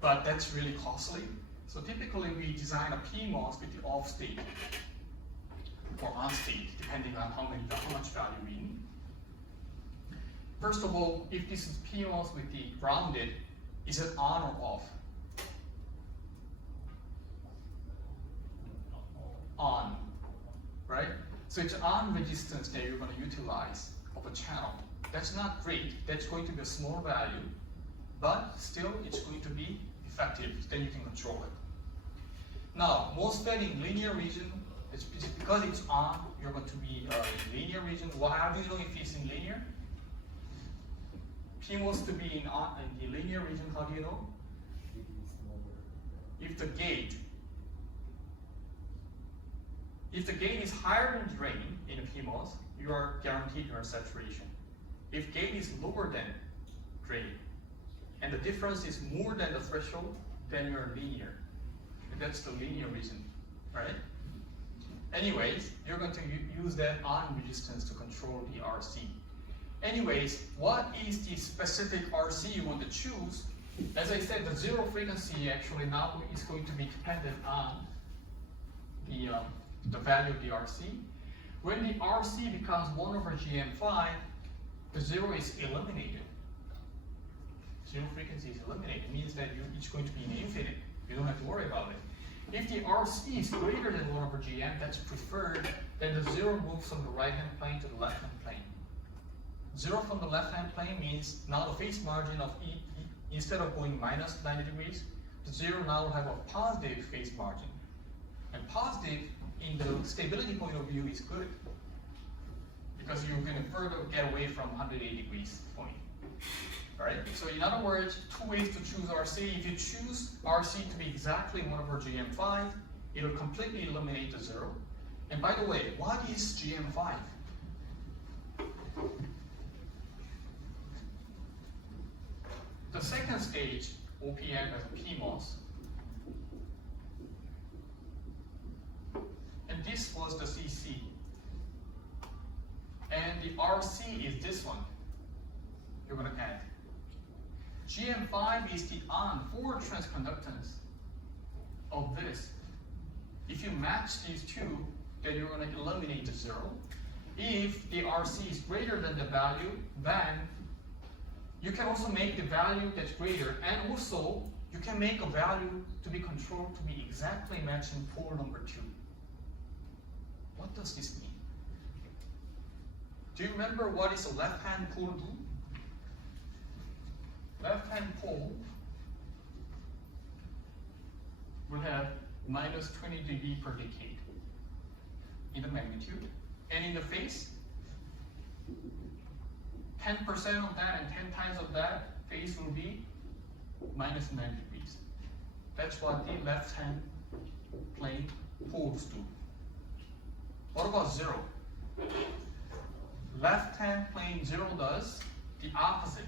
but that's really costly. So typically we design a PMOS with the off state or on state, depending on how much value we need. First of all, if this is PMOS with the grounded, is it on or off? On, right? So it's on resistance that you're going to utilize of a channel. That's not great. That's going to be a small value, but still it's going to be effective. Then you can control it. Now, MOSFET in linear region, it's because it's on, you're going to be in linear region. How do you know if it's in linear? PMOS to be in the linear region, how do you know? If the gate is higher than drain in a PMOS, you are guaranteed your saturation. If gate is lower than drain, and the difference is more than the threshold, then you're linear. And that's the linear region, right? Anyways, you're going to use that on resistance to control the RC. Anyways, what is the specific RC you want to choose? As I said, the 0 frequency actually now is going to be dependent on the value of the RC. When the RC becomes 1 over GM5, the 0 is eliminated. 0 frequency is eliminated. It means that it's going to be an infinite. You don't have to worry about it. If the RC is greater than 1 over GM, that's preferred, then the 0 moves from the right-hand plane to the left-hand plane. 0 from the left-hand plane means now the phase margin of E, instead of going minus 90 degrees, the 0 now will have a positive phase margin. And positive, in the stability point of view, is good, because you're going to further get away from 180 degrees point. Alright, so in other words, 2 ways to choose RC. If you choose RC to be exactly 1 over GM5, it'll completely eliminate the 0. And by the way, what is GM5? The second stage, OPM as a PMOS. And this was the CC. And the RC is this one. You're going to add. GM5 is the on forward transconductance of this. If you match these two, then you're going to eliminate the 0. If the RC is greater than the value, then you can also make the value that's greater, and also you can make a value to be controlled to be exactly matching pole number 2. What does this mean? Do you remember what is a left-hand pole do? Left-hand pole will have minus 20 dB per decade in the magnitude, and in the phase, 10% of that and 10 times of that phase will be minus 9 degrees. That's what the left-hand plane poles do. What about 0? Left-hand plane 0 does the opposite.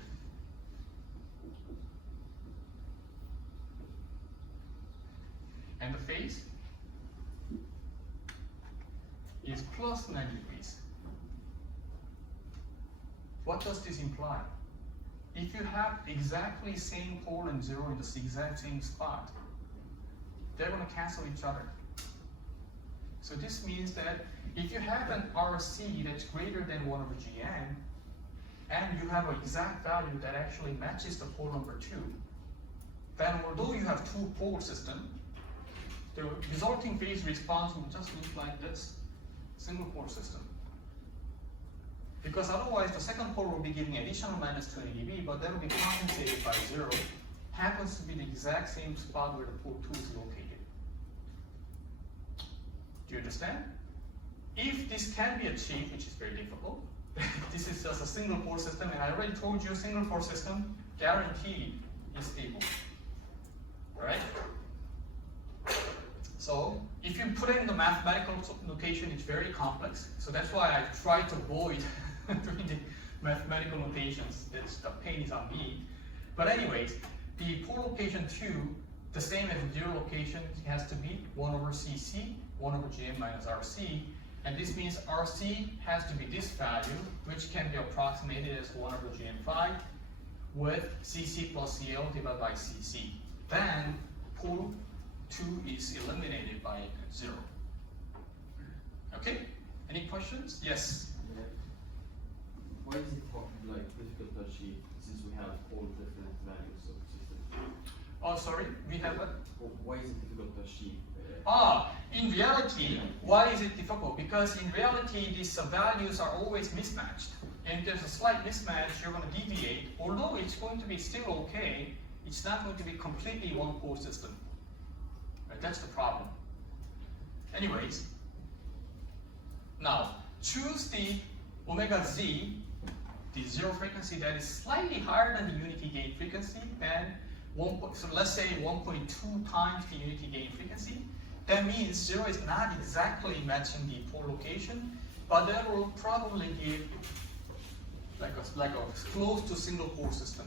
and the phase is plus 90 degrees. What does this imply? If you have exactly same pole and zero in the exact same spot, they're going to cancel each other. So this means that if you have an RC that's greater than 1 over Gn, and you have an exact value that actually matches the pole number 2, then although you have two-pole system, the resulting phase response will just look like this, single-pole system. Because otherwise the second pole will be giving additional minus 20 dB, but that will be compensated by 0. Happens to be the exact same spot where the pole 2 is located. Do you understand? If this can be achieved, which is very difficult, this is just a single pole system, and I already told you single pole system guaranteed is stable. Alright? So if you put it in the mathematical notation, it's very complex. So that's why I try to avoid doing the mathematical notations. That's the pain is on me. But anyways, the pole location 2, the same as the 0 location, it has to be 1 over Cc, 1 over Gn minus Rc. And this means Rc has to be this value, which can be approximated as 1 over Gn5 with Cc plus Cl divided by Cc. Then pole 2 is eliminated by 0. Okay? Any questions? Yes? Yeah. Why is it difficult to achieve since we have all different values of the system? Oh, sorry, we have a... Why is it difficult to achieve? In reality, why is it difficult? Because in reality, these values are always mismatched. And if there's a slight mismatch, you're going to deviate. Although it's going to be still okay, it's not going to be completely one-pole system. Right? That's the problem. Anyways, now choose the omega z, the 0 frequency that is slightly higher than the unity gain frequency, and so let's say 1.2 times the unity gain frequency. That means 0 is not exactly matching the pole location, but that will probably give like a close to single pole system.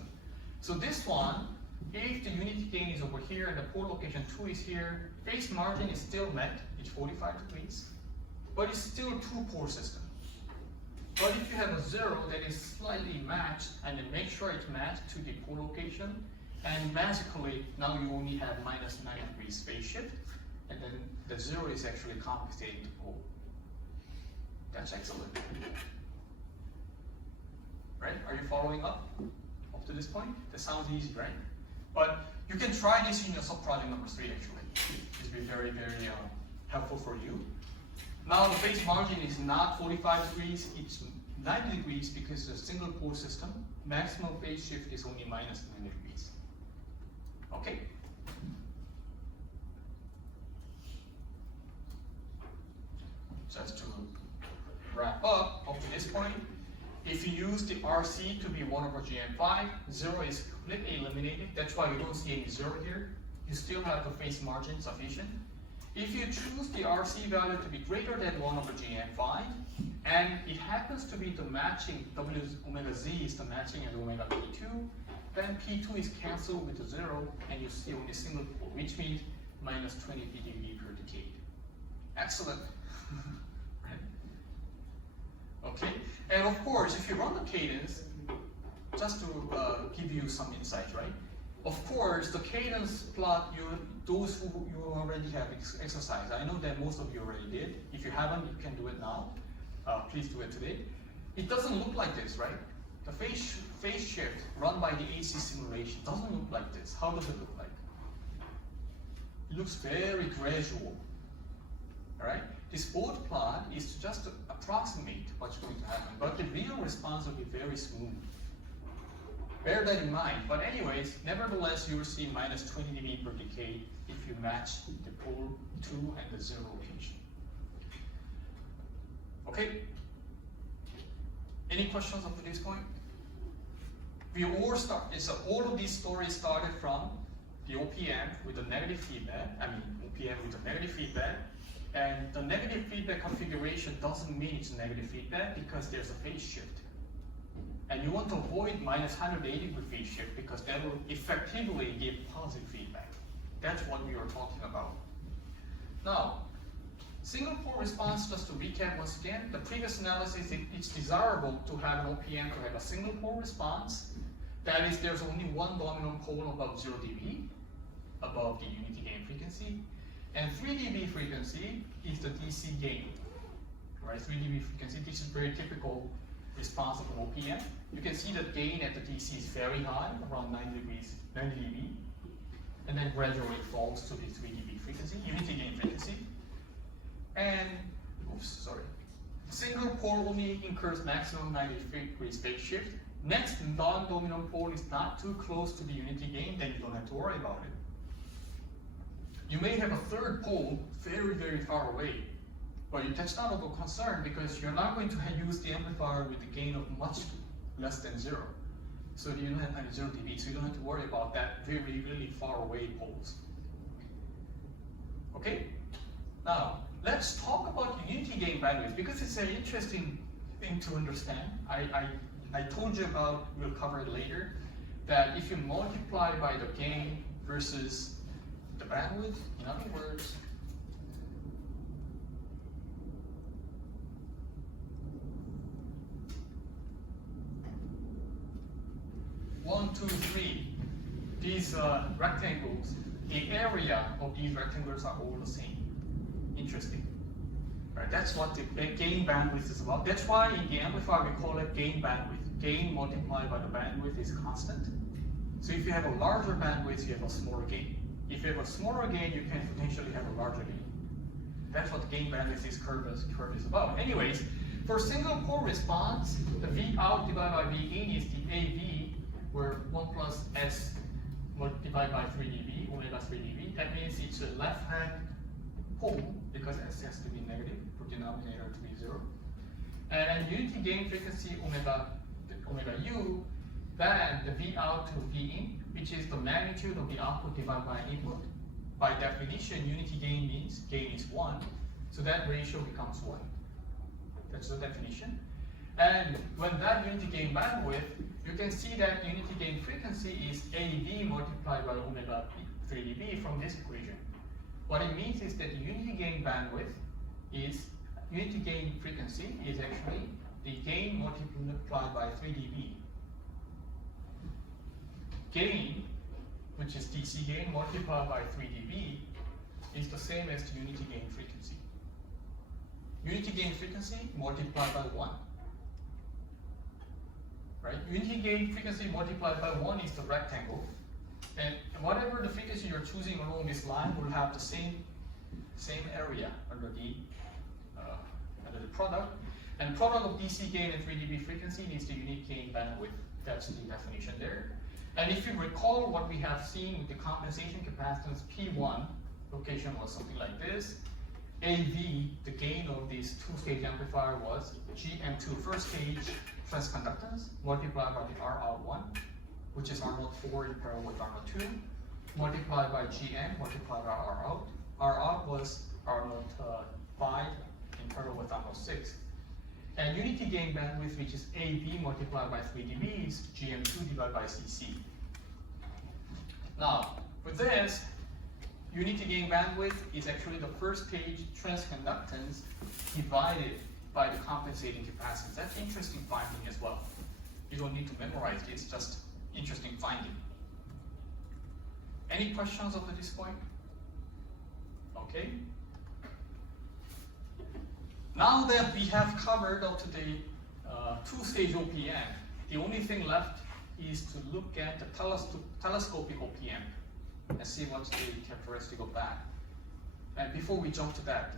So this one, if the unity gain is over here and the pole location 2 is here, phase margin is still met, it's 45 degrees, but it's still a two-pole system. But if you have a 0 that is slightly matched, and then make sure it's matched to the pole location, and magically now you only have minus 9 degrees phase shift, and then the 0 is actually compensating the pole. That's excellent. Right? Are you following up to this point? That sounds easy, right? But you can try this in your sub-project number 3 actually. It's been very, very helpful for you. Now the phase margin is not 45 degrees, it's 90 degrees because it's a single pole system. Maximum phase shift is only minus 90 degrees. Okay? Just to wrap up to this point, if you use the RC to be 1 over Gn5, 0 is completely eliminated. That's why you don't see any 0 here. You still have the phase margin sufficient. If you choose the RC value to be greater than 1 over Gn5, and it happens to be the matching, W omega z is the matching at omega P2, then P2 is cancelled with the 0, and you see only single pole, which means minus 20 dB per decade. Excellent. Okay, and of course, if you run the cadence, just to give you some insight, right? Of course, the cadence plot, those who you already have exercised, I know that most of you already did. If you haven't, you can do it now. Please do it today. It doesn't look like this, right? The phase shift run by the AC simulation doesn't look like this. How does it look like? It looks very gradual. All right? This board plot is just to approximate what's going to happen, but the real response will be very smooth. Bear that in mind. But anyways, nevertheless, you will see minus 20 dB per decade if you match the pole 2 and the 0 location. Okay? Any questions up to this point? We all start, all of these stories started from the OPM with the negative feedback, OPM with the negative feedback, and the negative feedback configuration doesn't mean it's negative feedback because there's a phase shift. And you want to avoid minus 180 degree phase shift because that will effectively give positive feedback. That's what we are talking about. Now, single port response, just to recap once again, the previous analysis, it's desirable to have an OPM to have a single port response. That is, there's only one dominant pole above 0 dB, above the unity gain frequency. And 3 dB frequency is the DC gain, right? 3 dB frequency, this is very typical response of an OPM. You can see that gain at the DC is very high, around 90 dB, and then gradually it falls to the 3 dB frequency, unity gain frequency. And, oops, sorry. Single pole only incurs maximum 90-degree phase shift. Next non-dominant pole is not too close to the unity gain, then you don't have to worry about it. You may have a third pole very, very far away, but that's not of a concern because you're not going to use the amplifier with the gain of much less than 0. So you don't have 0 dB, so you don't have to worry about that very, really far away poles. Okay? Now, let's talk about unity gain bandwidth because it's an interesting thing to understand. I told you about, we'll cover it later, that if you multiply by the gain versus the bandwidth, in other words, one, two, three, these rectangles, the area of these rectangles are all the same. Interesting. Right, that's what the gain bandwidth is about. That's why in the amplifier we call it gain bandwidth. Gain multiplied by the bandwidth is constant. So if you have a larger bandwidth, you have a smaller gain. If you have a smaller gain, you can potentially have a larger gain. That's what the gain bandwidth is curve is about. Anyways, for single pole response, the V out divided by V in is the AV, where 1 plus S multiplied by 3 dB, omega 3 dB. That means it's a left-hand pole because S has to be negative for denominator to be 0. And unity gain frequency omega U, then the V out to V in, which is the magnitude of the output divided by input. By definition, unity gain means gain is 1, so that ratio becomes 1. That's the definition. And when that unity gain bandwidth, you can see that unity gain frequency is AV multiplied by omega 3 dB from this equation. What it means is that the unity gain bandwidth is, unity gain frequency is actually the gain multiplied by 3 dB. Gain, which is DC gain multiplied by 3 dB, is the same as the unity gain frequency. Unity gain frequency multiplied by 1. Right? Unity gain frequency multiplied by 1 is the rectangle. And whatever the frequency you're choosing along this line will have the same area under the product. And product of DC gain and 3 dB frequency is the unit gain bandwidth. That's the definition there. And if you recall what we have seen with the compensation capacitance P1, location was something like this. AV, the gain of this two-stage amplifier was GM2 first stage transconductance multiplied by the R out 1, which is R04 in parallel with R02, multiplied by GM multiplied by R out. R out was R05 in parallel with R06. And unity gain bandwidth, which is AV multiplied by 3 dB, is GM2 divided by CC. Now, with this, unity gain bandwidth is actually the first stage transconductance divided by the compensating capacitance. That's an interesting finding as well. You don't need to memorize this, just interesting finding. Any questions up to this point? Okay. Now that we have covered up to the two-stage OPM, the only thing left is to look at the telescopic OPM and see what's the characteristic of that. And before we jump to that,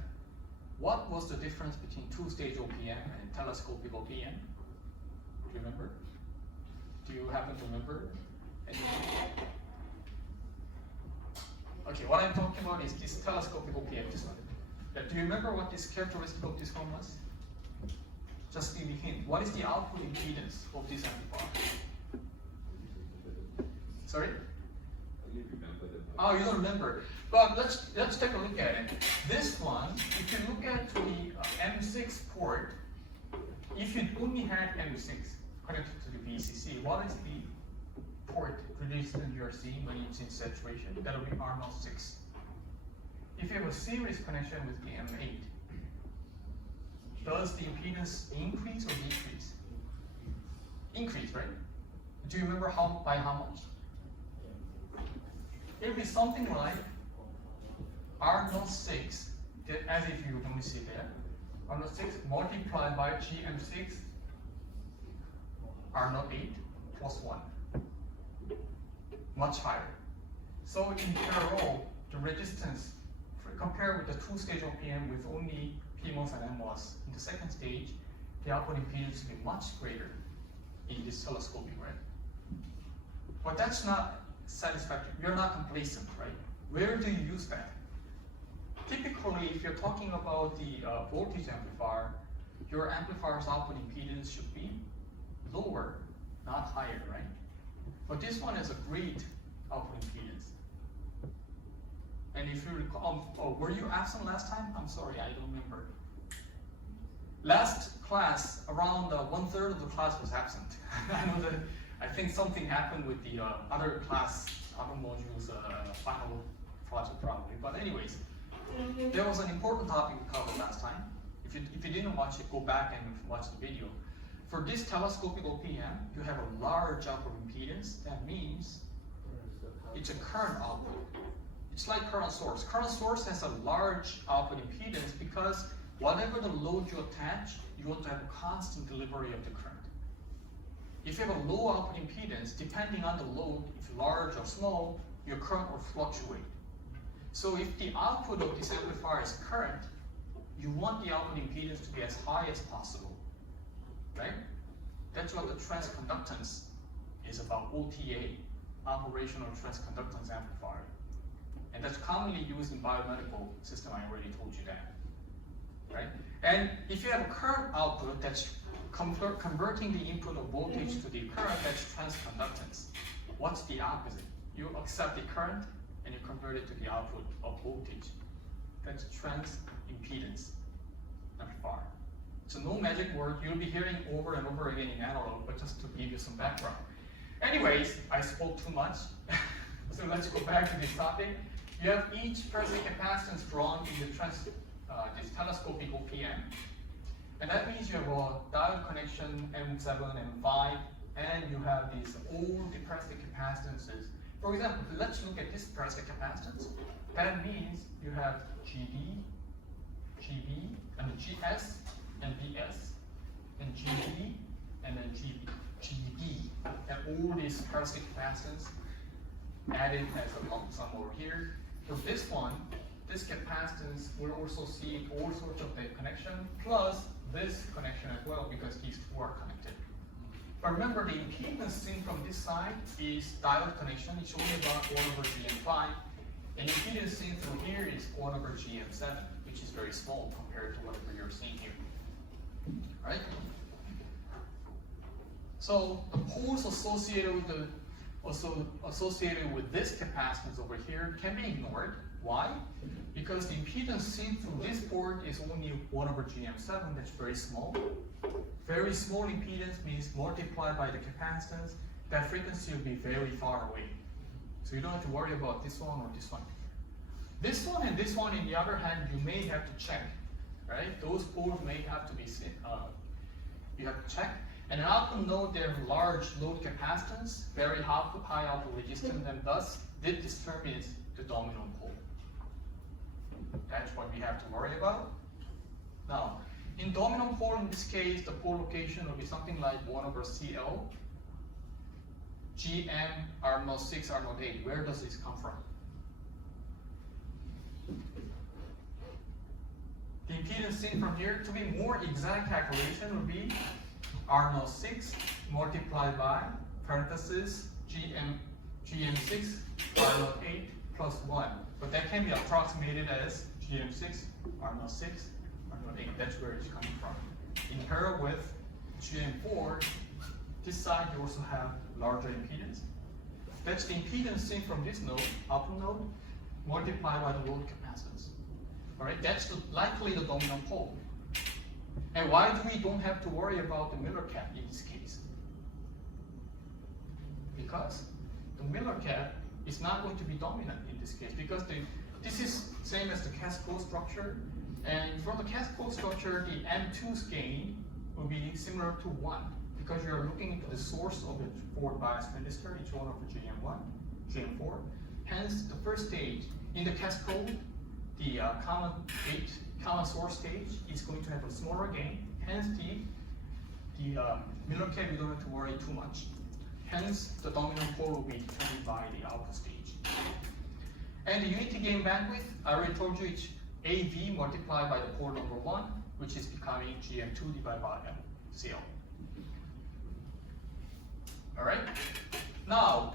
what was the difference between two-stage OPM and telescopic OPM? Do you remember? Do you happen to remember anything? Okay, what I'm talking about is this telescopic OPM, this one. Do you remember what this characteristic of this one was? Just give me a hint. What is the output impedance of this amplifier? Sorry? Oh, you don't remember. But let's take a look at it. This one, if you look at the M6 port, if you only had M6 connected to the VCC, what is the port resistance you're seeing when it's in saturation? That will be R06. if you have a series connection with PM8, does the impedance increase or decrease? Increase, right? Do you remember by how much? It would be something like R06, as if you let me see there, R06 multiplied by GM6 R08 plus 1. Much higher. So in parallel, the resistance, compared with the two-stage OPM with only PMOS and NMOS in the second stage, the output impedance will be much greater in this telescoping, right? But that's not satisfactory. You're not complacent, right? Where do you use that? Typically, if you're talking about the voltage amplifier, your amplifier's output impedance should be lower, not higher, right? But this one has a great output impedance. And if you recall, were you absent last time? I'm sorry, I don't remember. Last class, around 1/3 of the class was absent. I know that I think something happened with the other modules final project probably. But anyways, there was an important topic we covered last time. If you didn't watch it, go back and watch the video. For this telescopic OPM, you have a large output impedance. That means it's a current output. It's like current source. Current source has a large output impedance because whatever the load you attach, you want to have a constant delivery of the current. If you have a low output impedance, depending on the load, if large or small, your current will fluctuate. So if the output of this amplifier is current, you want the output impedance to be as high as possible, right? That's what the transconductance is about, OTA, operational transconductance amplifier. And that's commonly used in biomedical system, I already told you that, right? And if you have a current output that's converting the input of voltage to the current, that's transconductance. What's the opposite? You accept the current and you convert it to the output of voltage. That's transimpedance amplifier. So no magic word, you'll be hearing over and over again in analog, but just to give you some background. Anyways, I spoke too much, so let's go back to this topic. You have each parasitic capacitance drawn in the this telescopic OPM. And that means you have a diode connection M7 and M5, and you have these old parasitic capacitances. For example, let's look at this parasitic capacitance. That means you have GB, GB, and GS, and BS, and GB, and then GB, and all these parasitic capacitance added as a lump sum over here. For this one, this capacitance will also see all sorts of the connection, plus this connection as well, because these two are connected. But remember, the impedance seen from this side is diode connection. It's only about 1/GM5. And impedance seen from here is 1/GM7, which is very small compared to whatever you're seeing here. Right? So the poles associated with this capacitance over here can be ignored. Why? Because the impedance seen through this port is only 1/GM7, that's very small. Very small impedance means multiplied by the capacitance, that frequency will be very far away. So you don't have to worry about this one or this one. This one and this one, in the other hand, you may have to check, right? Those poles may have to be, you have to check. And an output node, they have large load capacitance, very high output resistance, and thus this determines the dominant pole. That's what we have to worry about. Now, in dominant pole, in this case, the pole location will be something like 1/CL, GM, R06, R08. Where does this come from? The impedance seen from here, to be more exact calculation, would be R06 multiplied by parenthesis GM6 R08 plus 1. But that can be approximated as GM6 R06 R08. That's where it's coming from. In parallel with GM4, this side you also have larger impedance. That's the impedance seen from this node, output node, multiplied by the load capacitance. Alright, that's likely the dominant pole. And why do we don't have to worry about the Miller cap in this case? Because the Miller cap is not going to be dominant in this case, because the this is same as the cascode structure. And from the cascode structure, the M2's gain will be similar to 1 because you're looking into the source of the forward bias transistor, each one of the GM1, GM4. Hence, the first stage in the cascode, the common source stage is going to have a smaller gain. Hence, the Miller cap, you don't have to worry too much. Hence, the dominant pole will be determined by the output stage. And the unity gain bandwidth, I already told you it's AV multiplied by the pole number 1, which is becoming GM2 divided by MCL. All right. Now,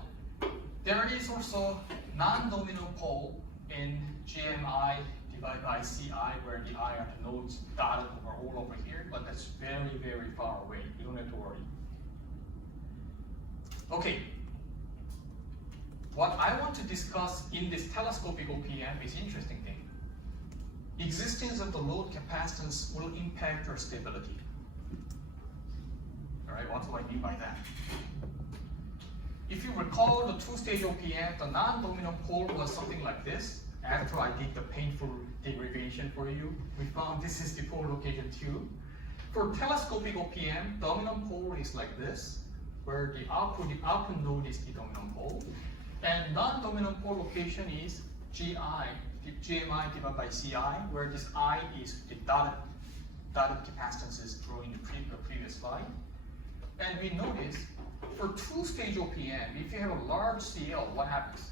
there is also non-dominant pole in GMI divided by CI, where the I are the nodes dotted all over here, but that's very, very far away. You don't have to worry. Okay. What I want to discuss in this telescopic OPM is interesting thing. Existence of the load capacitance will impact your stability. All right, what do I mean by that? If you recall the two-stage OPM, the non-dominant pole was something like this. After I did the painful derivation for you, we found this is the pole location 2. For telescopic OPM, dominant pole is like this, where the output node is the dominant pole. And non-dominant pole location is GMI divided by CI, where this I is the dotted capacitances drawn in the previous slide. And we notice for two-stage OPM, if you have a large CL, what happens?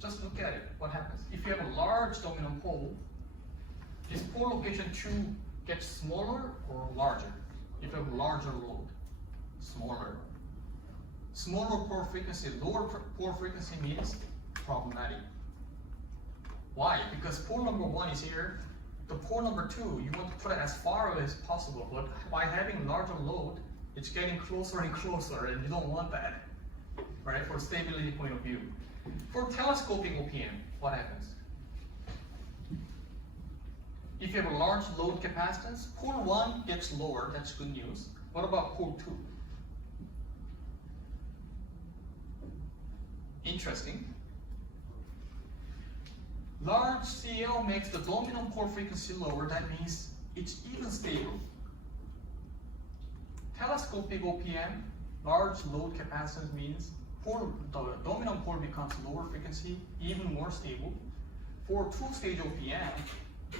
Just look at it, what happens? If you have a large dominant pole, this pole location 2 gets smaller or larger? If you have a larger load, smaller. Smaller pole frequency, lower pole frequency means problematic. Why? Because pole number 1 is here. The pole number 2, you want to put it as far away as possible, but by having larger load, it's getting closer and closer, and you don't want that, right? For stability point of view. For telescoping OPM, what happens? If you have a large load capacitance, pole 1 gets lower, that's good news. What about pole 2? Interesting. Large CL makes the dominant pole frequency lower, that means it's even stable. Telescopic OPM, large load capacitance means the dominant pole becomes lower frequency, even more stable. For two-stage OPM,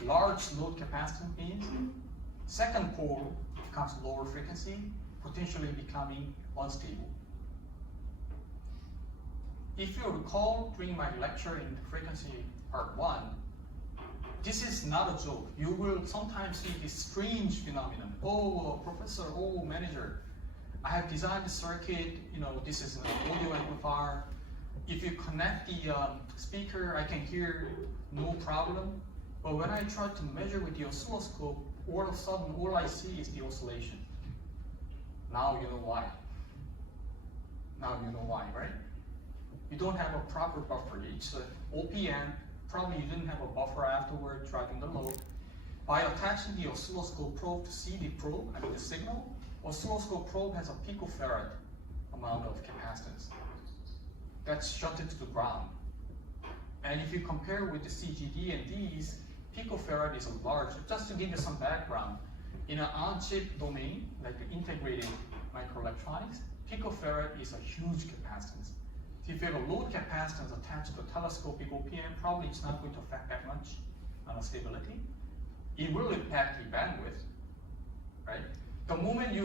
large load capacitance means second pole becomes lower frequency, potentially becoming unstable. If you recall during my lecture in frequency part 1, this is not a joke. You will sometimes see this strange phenomenon. Oh, professor, oh, manager, I have designed the circuit, this is an audio amplifier. If you connect the speaker, I can hear no problem. But when I try to measure with the oscilloscope, all of a sudden, all I see is the oscillation. Now you know why. Now you know why, right? You don't have a proper buffer. It's an OPM. Probably you didn't have a buffer afterward driving the load. By attaching the oscilloscope probe to see the probe, the signal, oscilloscope probe has a picofarad amount of capacitance. That's shunted to the ground. And if you compare with the CGD and these, picofarad is a large. Just to give you some background, in an on-chip domain, like the integrated microelectronics, picofarad is a huge capacitance. So if you have a load capacitance attached to a telescopic OPM, probably it's not going to affect that much on the stability. It will impact the bandwidth, right? The moment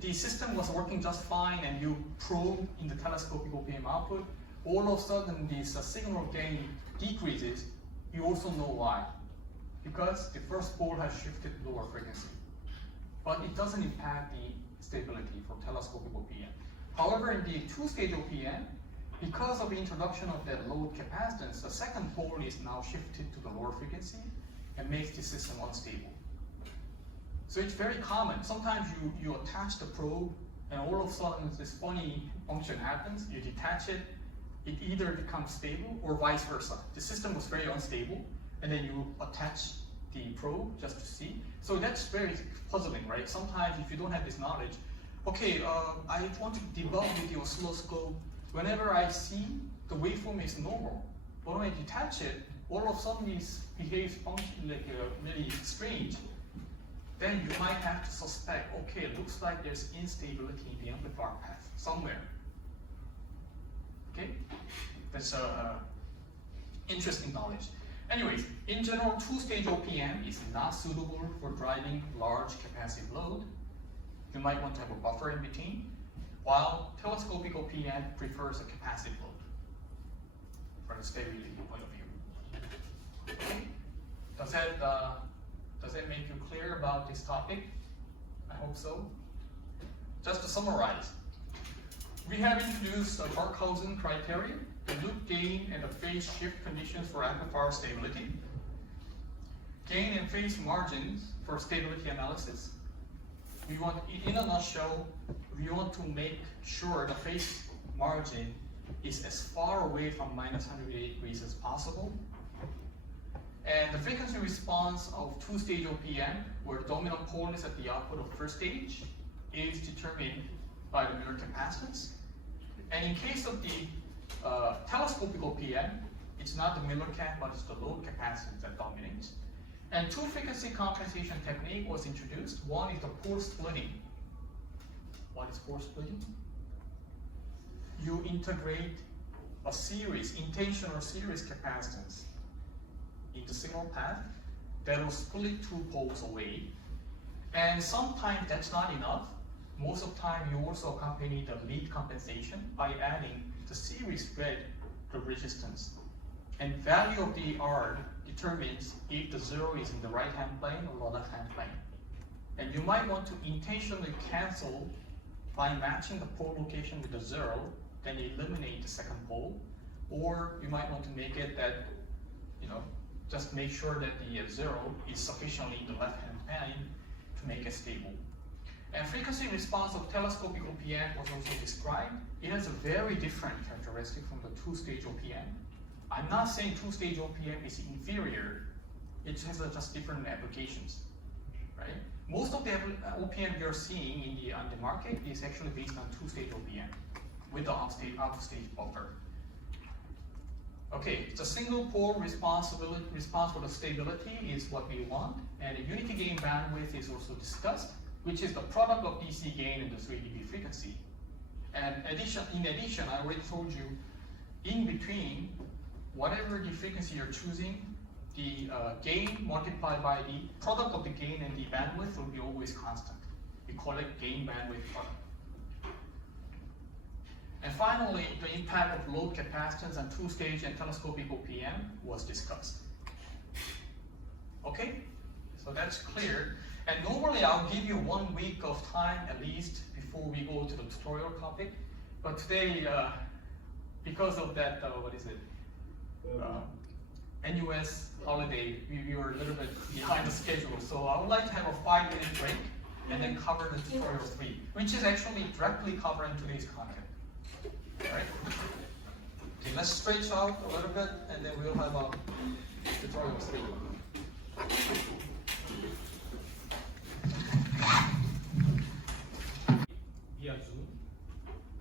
the system was working just fine and you probe in the telescopic OPM output, all of a sudden this signal gain decreases. You also know why. Because the first pole has shifted lower frequency. But it doesn't impact the stability for telescopic OPM. However, in the two-stage OPM, because of the introduction of that load capacitance, the second pole is now shifted to the lower frequency and makes the system unstable. So it's very common. Sometimes you attach the probe and all of a sudden this funny function happens, you detach it, it either becomes stable or vice versa. The system was very unstable and then you attach the probe just to see. So that's very puzzling, right? Sometimes if you don't have this knowledge, okay, I want to debug with the oscilloscope whenever I see the waveform is normal, but when I detach it, all of a sudden it behaves really strange, then you might have to suspect, okay, it looks like there's instability in the amplifier path somewhere. Okay? That's interesting knowledge. Anyways, in general, two-stage OPM is not suitable for driving large capacitive load. You might want to have a buffer in between, while telescopic OPM prefers a capacitive load from the stability point of view. Okay? Does that make you clear about this topic? I hope so. Just to summarize, we have introduced a Barkhausen criteria, the loop gain and the phase shift conditions for amplifier stability, gain and phase margins for stability analysis. We want, in a nutshell, we want to make sure the phase margin is as far away from minus 180 degrees as possible. And the frequency response of two-stage OPM, where dominant pole is at the output of first stage, is determined by the Miller capacitance. And in case of the telescopic OPM, it's not the Miller cap, but it's the load capacitance that dominates. And two frequency compensation technique was introduced. One is the pole splitting. What is pole splitting? You integrate a series, intentional series capacitance in the signal path that will split two poles away. And sometimes that's not enough. Most of the time you also accompany the lead compensation by adding the series spread the resistance. And value of the R determines if the zero is in the right-hand plane or the left-hand plane. And you might want to intentionally cancel by matching the pole location with the zero, then eliminate the second pole. Or you might want to make it that, just make sure that the zero is sufficiently in the left-hand plane to make it stable. And frequency response of telescopic OPM was also described. It has a very different characteristic from the two-stage OPM. I'm not saying two-stage OPM is inferior. It has just different applications, right? Most of the OPM you're seeing on the market is actually based on two-stage OPM with the out-stage buffer. Okay, the single pole response for the stability is what we want, and the unity gain bandwidth is also discussed, which is the product of DC gain and the 3 dB frequency. And in addition, I already told you, in between, whatever the frequency you're choosing, the gain multiplied by the product of the gain and the bandwidth will be always constant. We call it gain bandwidth product. And finally, the impact of load capacitance on two-stage and telescopic OPM was discussed. Okay, so that's clear. And normally I'll give you 1 week of time at least before we go to the tutorial topic. But today, because of that, NUS holiday, we were a little bit behind the schedule. So I would like to have a 5-minute break and then cover the tutorial 3, which is actually directly covering today's content. All right? Okay, let's stretch out a little bit and then we'll have a tutorial 3. Via Zoom,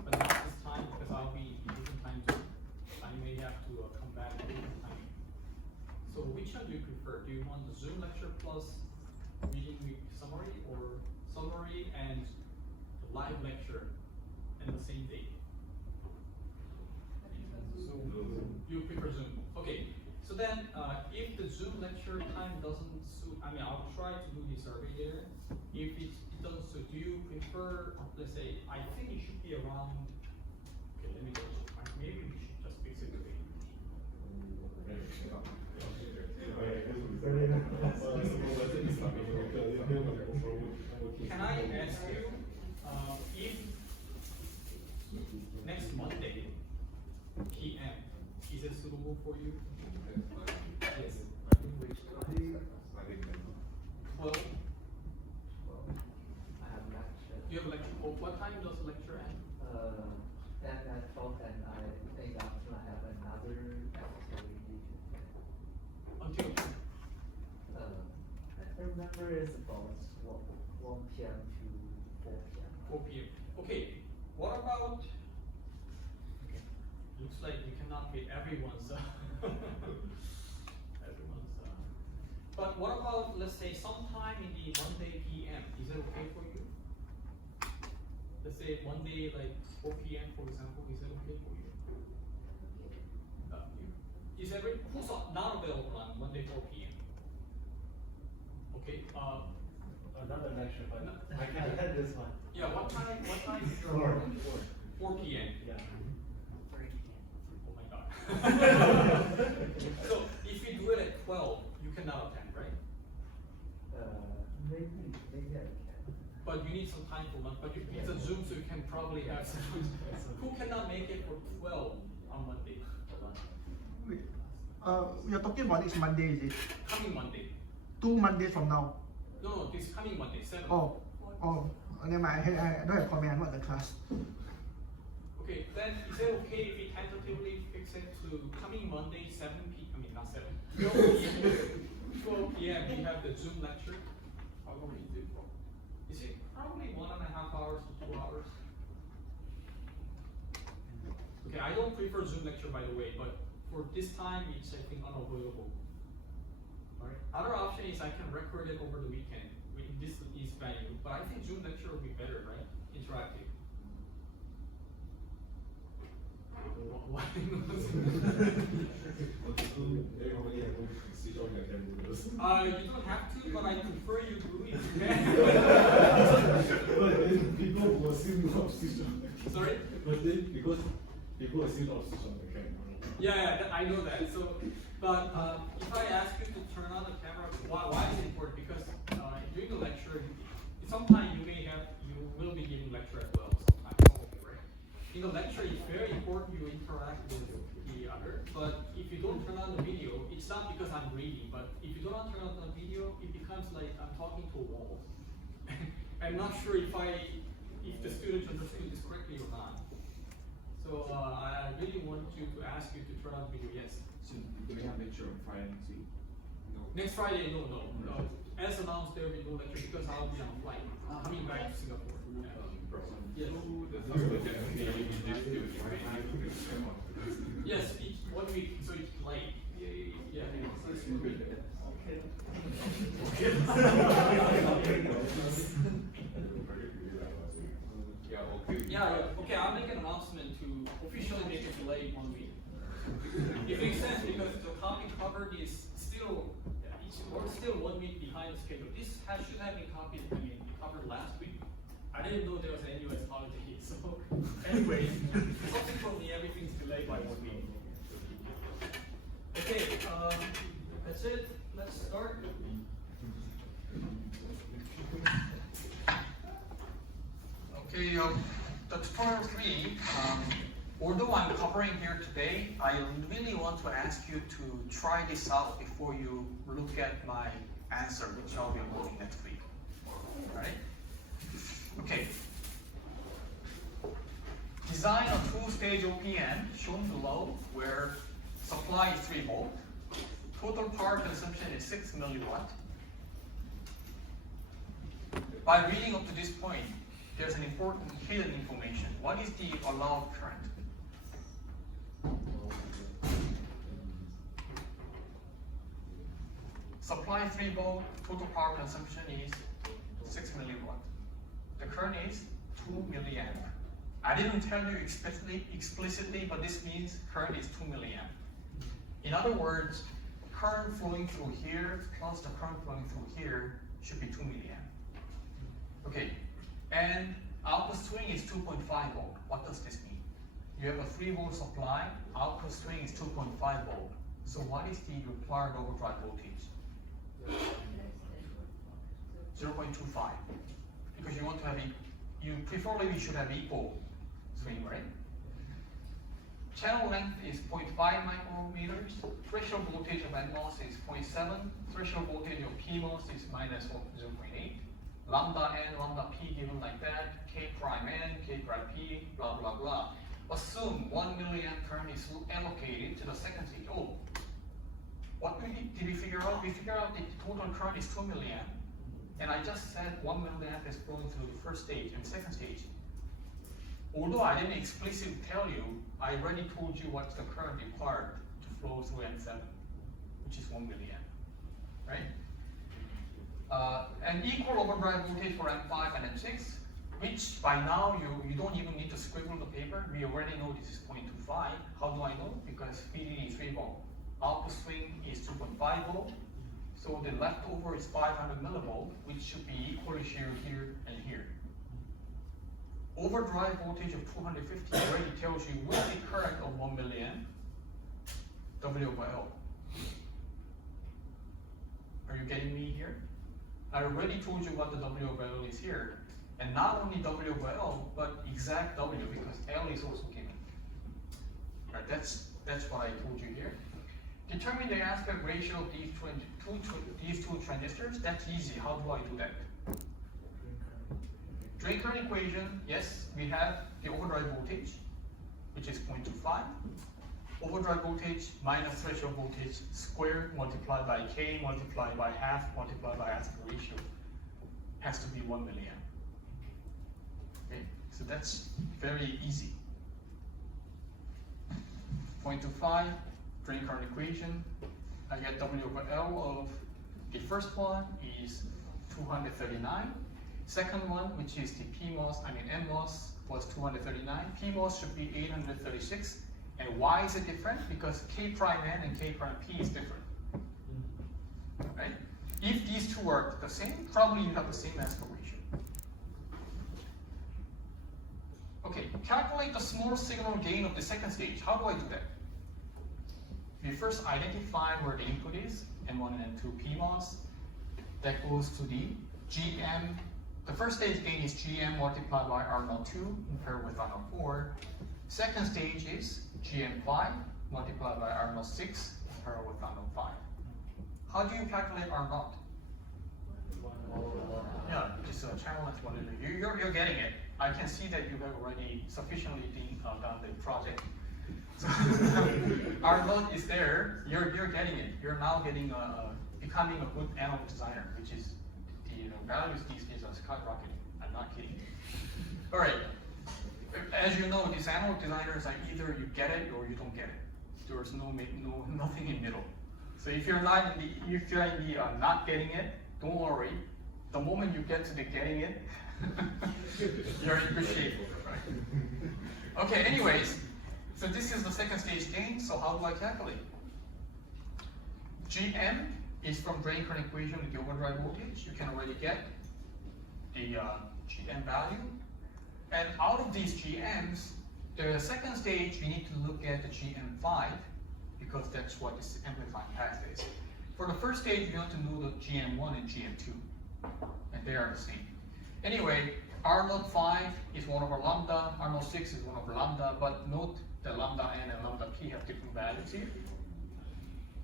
but not this time because I'll be in different time zone. I may have to come back at different time. So which one do you prefer? Do you want the Zoom lecture plus reading week summary, or summary and the live lecture in the same day? Zoom. You prefer Zoom. Okay. So then, if the Zoom lecture time doesn't suit, I'll try to do the survey there. If it doesn't suit, do you prefer, let's say, I think it should be around, okay, let me go check. Maybe we should just fix it today. Can I ask you, if next Monday, PM, is it suitable for you? Yes. 12. I have lecture. You have a lecture. What time does the lecture end? At 12, and I think after I have another activity. Until I remember it's about 1 p.m. to 4 p.m. 4 p.m. Okay. What about? like you cannot get everyone's, But what about, let's say, sometime in the Monday PM? Is it okay for you? Let's say Monday, like 4 PM, for example, is it okay for you? Is who's not available on Monday 4 PM? Okay, Another lecture, but No. I can attend this one. yeah, what time is your? 4 PM. Yeah. Oh my god. So if you do it at 12, you cannot attend, right? Maybe I can. But you need some time for lunch, but it's a Zoom, so you can probably have some. Who cannot make it for 12 on Monday? Wait, you're talking about next Monday, is it? Coming Monday. 2 Mondays from now. No, this coming Monday, 7. Oh, never mind. I don't have comment. I'm not the class. Okay, then is it okay if we tentatively fix it to coming Monday, 7 p.m. I mean, not 7. 12 p.m. 12 p.m. We have the Zoom lecture. How long is it for? Is it probably 1.5 hours to 2 hours? Okay, I don't prefer Zoom lecture, by the way, but for this time, it's I think unavoidable. Alright. Other option is I can record it over the weekend with this venue, but I think Zoom lecture will be better, right? Interactive. Why? You don't have to, but I prefer you do it. But then people will still not switch on the camera. Sorry? But then because people will still not switch on the camera. Yeah, I know that. So, but if I ask you to turn on the camera, why is it important? Because during the lecture, sometimes you will be giving lecture as well. Sometimes, probably, right? In the lecture, it's very important you interact with the other. But if you don't turn on the video, it's not because I'm reading, but if you don't turn on the video, it becomes like I'm talking to a wall. I'm not sure if the students understood this correctly or not. So I really want you to ask you to turn on the video. Yes. So do we have lecture on Friday next week? No. Next Friday, no. As announced, there will be no lecture because I'll be on flight coming back to Singapore. Yeah. Yes. Yes, each 1 week, so it's late. Yeah. Yeah. Okay, I'll make an announcement to officially make it delayed 1 week. It makes sense because the copy covered is we're still 1 week behind the schedule. This should have been covered last week. I didn't know there was an US holiday, so anyway, subsequently everything's delayed by 1 week. Okay, that's it. Let's start. Okay, the tutorial 3, although I'm covering here today, I really want to ask you to try this out before you look at my answer, which I'll be uploading next week. Alright? Okay. Design a two-stage OPN shown below where supply is 3 volt, total power consumption is 6 milliwatt. By reading up to this point, there's an important hidden information. What is the allowed current? Supply 3 volt, total power consumption is 6 milliwatt. The current is 2 milliamp. I didn't tell you explicitly, but this means current is 2 milliamp. In other words, current flowing through here plus the current flowing through here should be 2 milliamp. Okay, and output swing is 2.5 volt. What does this mean? You have a 3 volt supply, output swing is 2.5 volt. So what is the required overdrive voltage? 0.25. Because you want to have preferably you should have equal swing, right? Channel length is 0.5 micrometers. Threshold voltage of NMOS is 0.7. Threshold voltage of PMOS is minus 0.8. Lambda n, lambda p given like that. K prime n, K prime p, blah blah blah. Assume 1 milliamp current is allocated to the second stage. Oh, what did we figure out? We figured out the total current is 2 milliamp. And I just said 1 milliamp is flowing through the first stage and second stage. Although I didn't explicitly tell you, I already told you what's the current required to flow through M7, which is 1 milliamp, right? An equal overdrive voltage for M5 and M6, which by now you don't even need to scribble the paper. We already know this is 0.25. How do I know? Because VDD is 3 volt. Output swing is 2.5 volt. So the leftover is 500 millivolt, which should be equally shared here and here. Overdrive voltage of 250 already tells you with the current of 1 milliamp, W/L. Are you getting me here? I already told you what the W/L is here. And not only W/L, but exact W, because L is also given. Right, that's what I told you here. Determine the aspect ratio of these two transistors. That's easy. How do I do that? Drain current equation, yes, we have the overdrive voltage, which is 0.25. Overdrive voltage minus threshold voltage squared multiplied by K multiplied by half multiplied by aspect ratio has to be 1 milliamp. Okay, so that's very easy. 0.25, drain current equation. I get W/L of the first one is 239. Second one, which is the NMOS was 239. PMOS should be 836. And why is it different? Because K prime N and K prime P is different. Right? If these two are the same, probably you have the same aspect ratio. Okay, calculate the small signal gain of the second stage. How do I do that? We first identify where the input is, M1 and M2 PMOS. That goes to the GM. The first stage gain is GM multiplied by R02 compared with R04. Second stage is GM5 multiplied by R06 compared with R05. How do you calculate R0? Yeah, just channel length modulator. You're getting it. I can see that you have already sufficiently done the project. So R0 is there. You're getting it. You're now getting becoming a good analog designer, which is the values these days are skyrocketing. I'm not kidding. All right. As you know, these analog designers are either you get it or you don't get it. There's nothing in middle. So if you're in the not getting it, don't worry. The moment you get to the getting it, you're in good shape, right? Okay. Anyways, so this is the second stage gain. So how do I calculate? GM is from drain current equation with the overdrive voltage. You can already get the GM value. And out of these GMs, the second stage, we need to look at the GM5 because that's what this amplifying path is. For the first stage, we want to know the GM1 and GM2, and they are the same. Anyway, R05 is 1 over lambda, R06 is 1 over lambda, but note that lambda n and lambda p have different values here.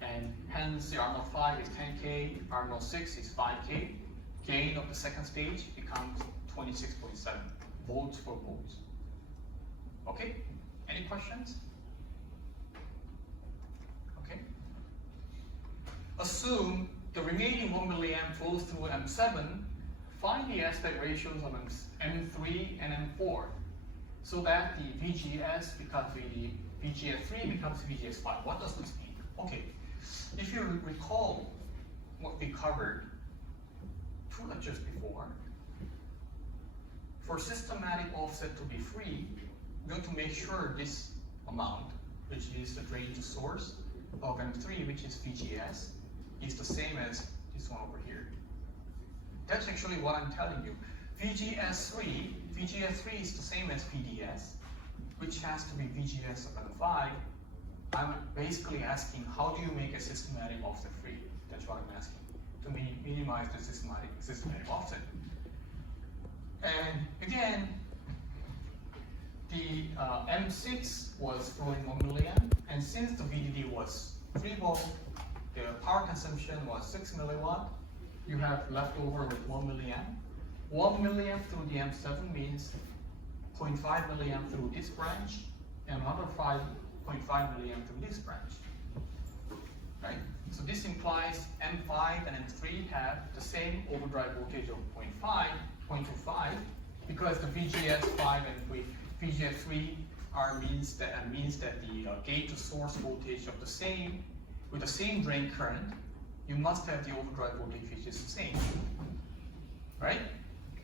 And hence, the R05 is 10K, R06 is 5K. Gain of the second stage becomes 26.7. Volts for volts. Okay, any questions? Okay. Assume the remaining 1 milliamp flows through M7, find the aspect ratios of M3 and M4 so that the VGS becomes VGS3 becomes VGS5. What does this mean? Okay, if you recall what we covered 2 lectures before, for systematic offset to be free, we're going to make sure this amount, which is the drain to source of M3, which is VGS, is the same as this one over here. That's actually what I'm telling you. VGS3 is the same as VDS, which has to be VGS of M5. I'm basically asking, how do you make a systematic offset free? That's what I'm asking, to minimize the systematic offset. And again, the M6 was flowing 1 milliamp, and since the VDD was 3 volt, the power consumption was 6 milliwatt. You have left over with 1 milliamp. 1 milliamp through the M7 means 0.5 milliamp through this branch, and another 5.5 milliamp through this branch. Right? So this implies M5 and M3 have the same overdrive voltage of 0.25, because the VGS5 and VGF3 means that the gate to source voltage of the same, with the same drain current, you must have the overdrive voltage which is the same, right?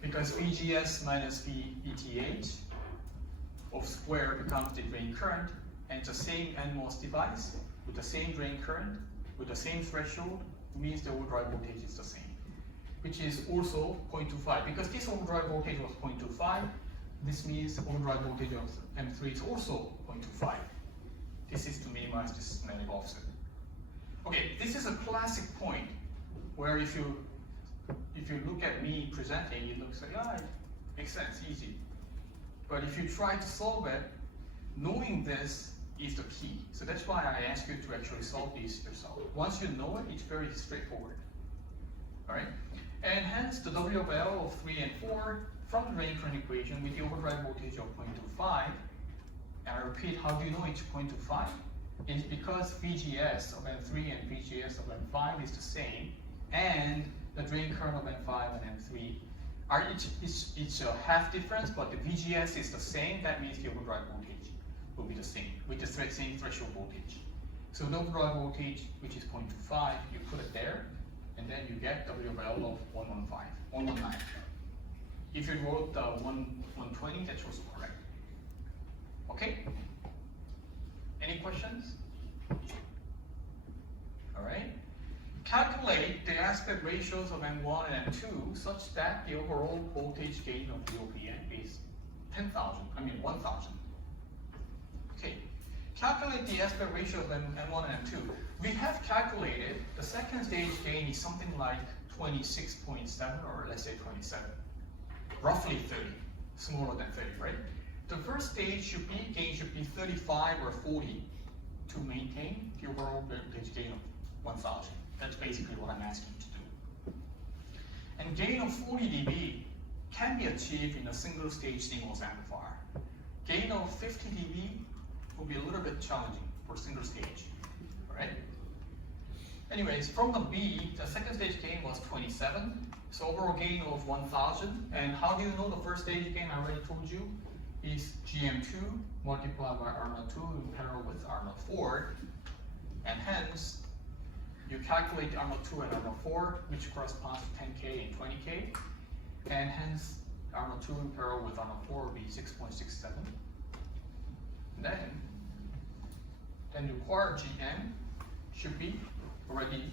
Because VGS minus VETH of square becomes the drain current, and it's the same NMOS device with the same drain current, with the same threshold, means the overdrive voltage is the same, which is also 0.25. Because this overdrive voltage was 0.25, this means overdrive voltage of M3 is also 0.25. This is to minimize this magnetic offset. Okay, this is a classic point where if you look at me presenting, it looks like, it makes sense, easy. But if you try to solve it, knowing this is the key. So that's why I ask you to actually solve these yourself. Once you know it, it's very straightforward. All right? And hence the W of L of 3 and 4 from the drain current equation with the overdrive voltage of 0.25. And I repeat, how do you know it's 0.25? It's because VGS of M3 and VGS of M5 is the same, and the drain current of M5 and M3 are each a half difference, but the VGS is the same. That means the overdrive voltage will be the same, with the same threshold voltage. So the overdrive voltage, which is 0.25, you put it there, and then you get W of L of 119. If you wrote 120, that's also correct. Okay? Any questions? All right. Calculate the aspect ratios of M1 and M2 such that the overall voltage gain of the OPM is 1,000. Okay. Calculate the aspect ratio of M1 and M2. We have calculated the second stage gain is something like 26.7, or let's say 27. Roughly 30, smaller than 30, right? The first stage gain should be 35 or 40 to maintain the overall voltage gain of 1,000. That's basically what I'm asking you to do. And gain of 40 dB can be achieved in a single stage CMOS amplifier. Gain of 50 dB will be a little bit challenging for single stage, right? Anyways, from the B, the second stage gain was 27. So overall gain of 1,000. And how do you know the first stage gain? I already told you is GM2 multiplied by R02 in parallel with R04. And hence, you calculate R02 and R04, which corresponds to 10K and 20K. And hence, R02 in parallel with R04 will be 6.67. Then the required GM should be already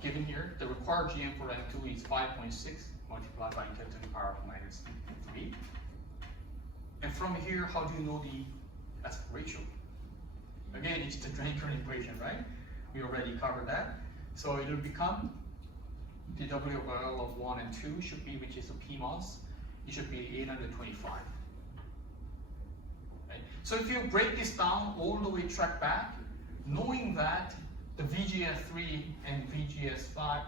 given here. The required GM for M2 is 5.6 multiplied by 10 to the power of minus 3. And from here, how do you know the aspect ratio? Again, it's the drain current equation, right? We already covered that. So it will become the W of L of 1 and 2 should be, which is a PMOS, it should be 825. Right? So if you break this down all the way track back, knowing that the VGS3 and VGS5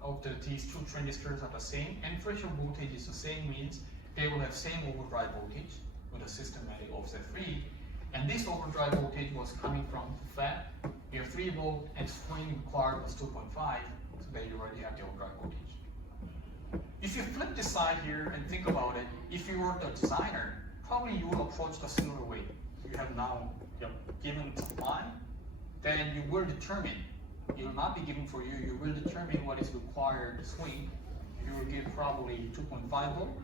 of these two transistors are the same, and threshold voltage is the same, means they will have same overdrive voltage with a systematic offset free. And this overdrive voltage was coming from FET. You have 3 volt and swing required was 2.5, so then you already have the overdrive voltage. If you flip this side here and think about it, if you were the designer, probably you will approach the similar way. You have now given supply, then you will determine, it will not be given for you, you will determine what is required swing. You will give probably 2.5 volt,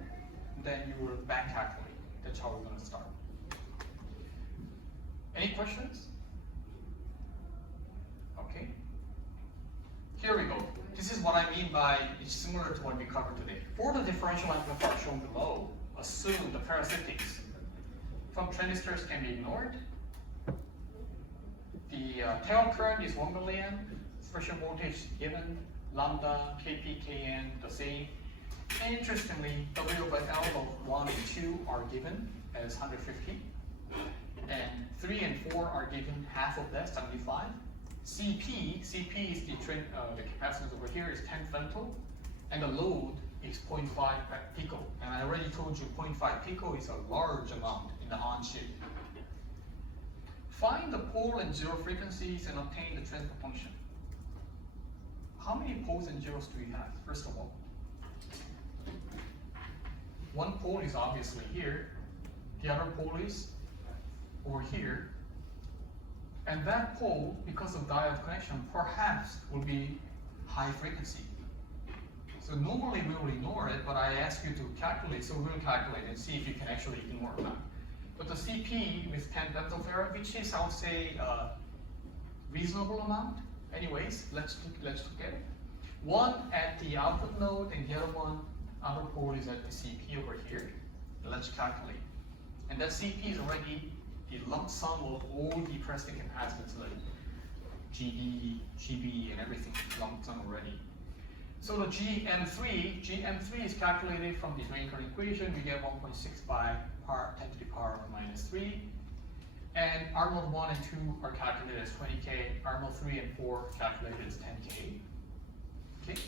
then you will back calculate. That's how we're going to start. Any questions? Okay. Here we go. This is what I mean by it's similar to what we covered today. For the differential amplifier shown below, assume the parasitics from transistors can be ignored. The tail current is 1 milliamp, threshold voltage given, lambda, Kp, Kn, the same. And interestingly, W by L of 1 and 2 are given as 150. And 3 and 4 are given half of that, 75. CP is the capacitance over here is 10 femto, and the load is 0.5 pico. And I already told you 0.5 pico is a large amount in the on-chip. Find the pole and zero frequencies and obtain the transfer function. How many poles and zeros do we have, first of all? One pole is obviously here. the other pole is over here. And that pole, because of diode connection, perhaps will be high frequency. So normally we will ignore it, but I ask you to calculate, so we'll calculate and see if you can actually ignore it. But the CP with 10 femtofarad, which is, I would say, a reasonable amount. Anyways, let's look at it. One at the output node and the other one, other pole is at the CP over here. Let's calculate. And that CP is already the lump sum of all the parasitic capacitance like GD, GB, and everything lumped sum already. So the GM3 is calculated from the drain current equation. We get 1.6 by 10 to the power of minus 3. And R node 1 and 2 are calculated as 20K. R node 3 and 4 calculated as 10K. Okay.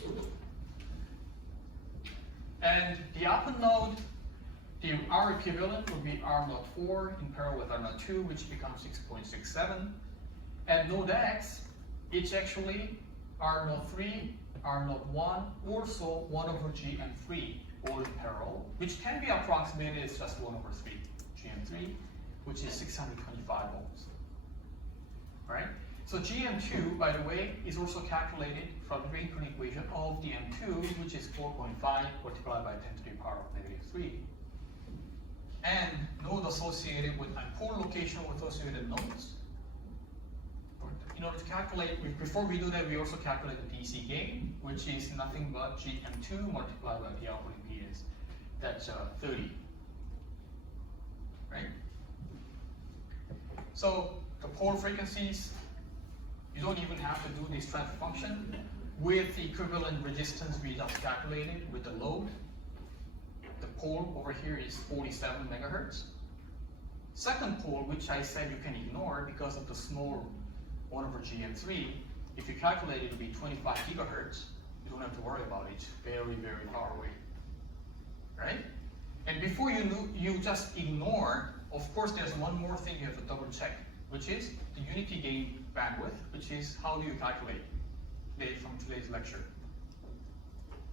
And the output node, the R equivalent will be R node 4 in parallel with R node 2, which becomes 6.67. And node X, it's actually R node 3, R node 1, also 1 over GM3, all in parallel, which can be approximated as just 1 over 3 GM3, which is 625 ohms. Right? So GM2, by the way, is also calculated from the drain current equation of the M2, which is 4.5 multiplied by 10 to the power of negative 3. And node associated with, and pole location with associated nodes. In order to calculate, before we do that, we also calculate the DC gain, which is nothing but GM2 multiplied by the output impedance. That's 30. Right? So the pole frequencies, you don't even have to do this transfer function. With the equivalent resistance we just calculated with the load, the pole over here is 47 megahertz. Second pole, which I said you can ignore because of the small 1 over GM3, if you calculate it, it will be 25 gigahertz. You don't have to worry about it. It's very, very far away. Right? And before you just ignore, of course, there's one more thing you have to double check, which is the unity gain bandwidth, which is how do you calculate it from today's lecture.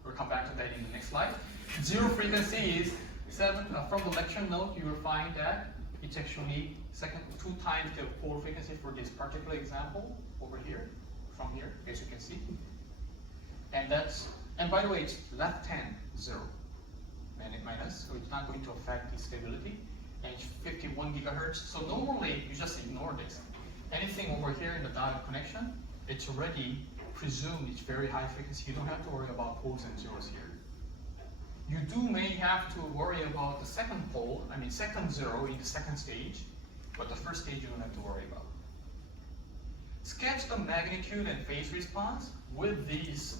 We'll come back to that in the next slide. Zero frequency is 7, from the lecture note, you will find that it's actually 2 times the pole frequency for this particular example over here, from here, as you can see. And that's, and by the way, it's left hand 0, and it minus, so it's not going to affect the stability. And it's 51 gigahertz. So normally you just ignore this. Anything over here in the diode connection, it's already presumed it's very high frequency. You don't have to worry about poles and zeros here. You may have to worry about the second pole, second zero in the second stage, but the first stage you don't have to worry about. Sketch the magnitude and phase response with these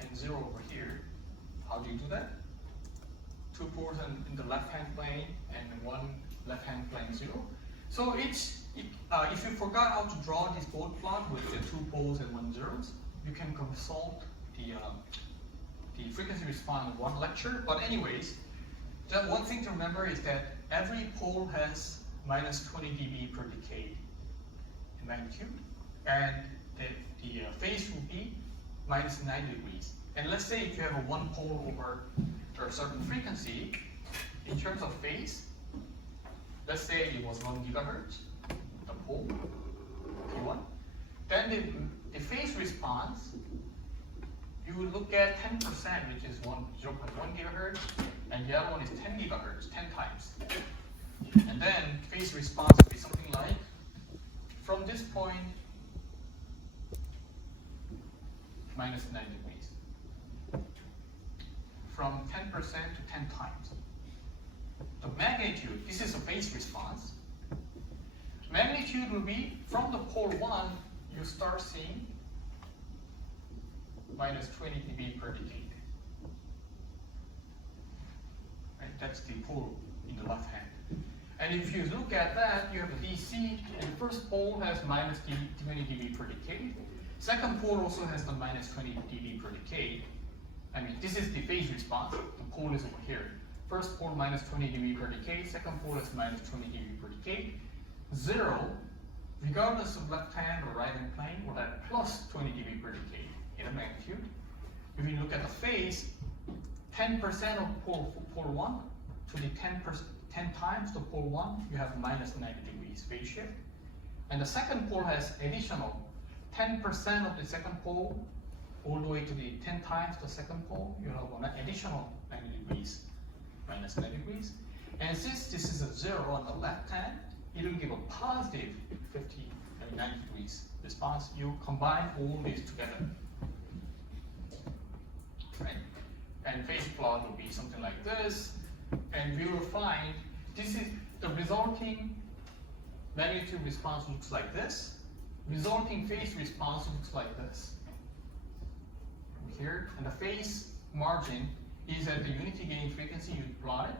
and 0 over here. How do you do that? 2 poles in the left-hand plane and 1 left-hand plane 0. So if you forgot how to draw this board plot with the 2 poles and 1 zeros, you can consult the frequency response in one lecture. But anyways, just one thing to remember is that every pole has minus 20 dB per decade in magnitude, and the phase will be minus 90 degrees. And let's say if you have a 1 pole over a certain frequency, in terms of phase, let's say it was 1 gigahertz, the pole, P1, then the phase response, you will look at 10%, which is 0.1 gigahertz, and the other one is 10 gigahertz, 10 times. And then phase response will be something like, from this point, minus 90 degrees. From 10% to 10 times. The magnitude, this is a phase response. Magnitude will be, from the pole 1, you start seeing minus 20 dB per decade. Right? That's the pole in the left hand. And if you look at that, you have a DC, and the first pole has minus 20 dB per decade. Second pole also has the minus 20 dB per decade. This is the phase response. The pole is over here. First pole minus 20 dB per decade. Second pole is minus 20 dB per decade. 0, regardless of left hand or right hand plane, will have plus 20 dB per decade in a magnitude. If you look at the phase, 10% of pole 1 to the 10 10 times the pole 1, you have minus 90 degrees phase shift. And the second pole has additional 10% of the second pole, all the way to the 10 times the second pole, you have an additional 90 degrees, minus 90 degrees. And since this is a 0 on the left hand, it will give a positive 90 degrees response. You combine all these together, right? And phase plot will be something like this, and we will find this is the resulting magnitude response looks like this. Resulting phase response looks like this. Here, and the phase margin is at the unity gain frequency you plot it.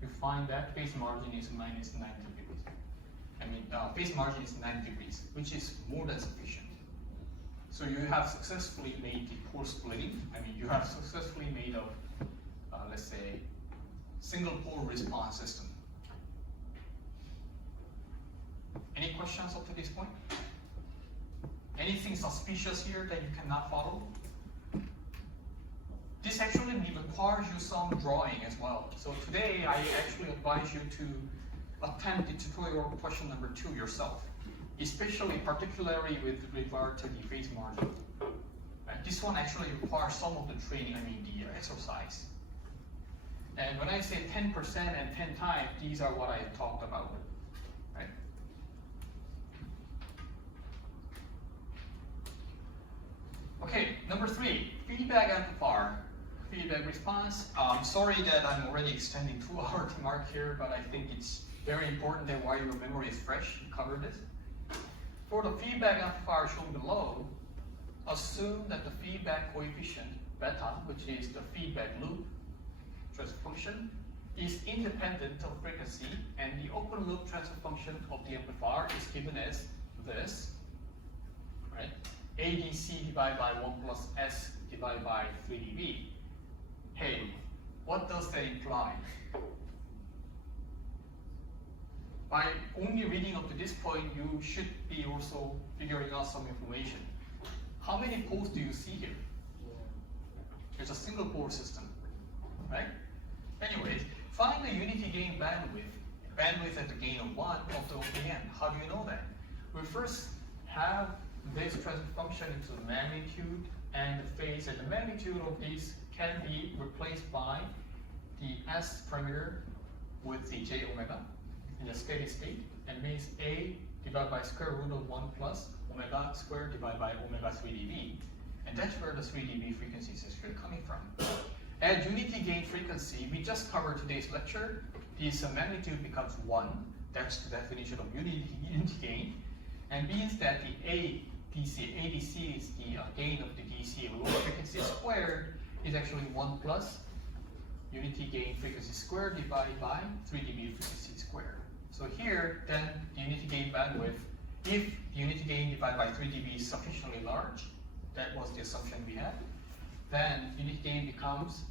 You find that phase margin is minus 90 degrees. Phase margin is 90 degrees, which is more than sufficient. So you have successfully made the pole splitting. You have successfully made a, let's say, single pole response system. Any questions up to this point? Anything suspicious here that you cannot follow? This actually requires you some drawing as well. So today I actually advise you to attempt the tutorial question number 2 yourself, especially particularly with regard to the phase margin. This one actually requires some of the training, the exercise. And when I say 10% and 10 times, these are what I talked about, right? Okay, number 3, feedback amplifier. Feedback response. Sorry that I'm already extending 2-hour mark here, but I think it's very important that while your memory is fresh, you cover this. For the feedback amplifier shown below, assume that the feedback coefficient beta, which is the feedback loop transfer function, is independent of frequency, and the open loop transfer function of the amplifier is given as this, right? ADC divided by 1 plus S divided by 3 dB. Hey, what does that imply? By only reading up to this point, you should be also figuring out some information. How many poles do you see here? It's a single pole system, right? Anyways, find the unity gain bandwidth at the gain of 1 of the OPM. How do you know that? We first have this transfer function into the magnitude and the phase, and the magnitude of these can be replaced by the S parameter with the j omega in the steady state, and means A divided by square root of 1 plus omega squared divided by omega 3 dB. And that's where the 3 dB frequency is actually coming from. At unity gain frequency, we just covered today's lecture, this magnitude becomes 1. That's the definition of unity gain, and means that the ADC is the gain of the DC low frequency squared is actually 1 plus unity gain frequency squared divided by 3 dB frequency squared. So here, then the unity gain bandwidth, if the unity gain divided by 3 dB is sufficiently large, that was the assumption we had, then unity gain becomes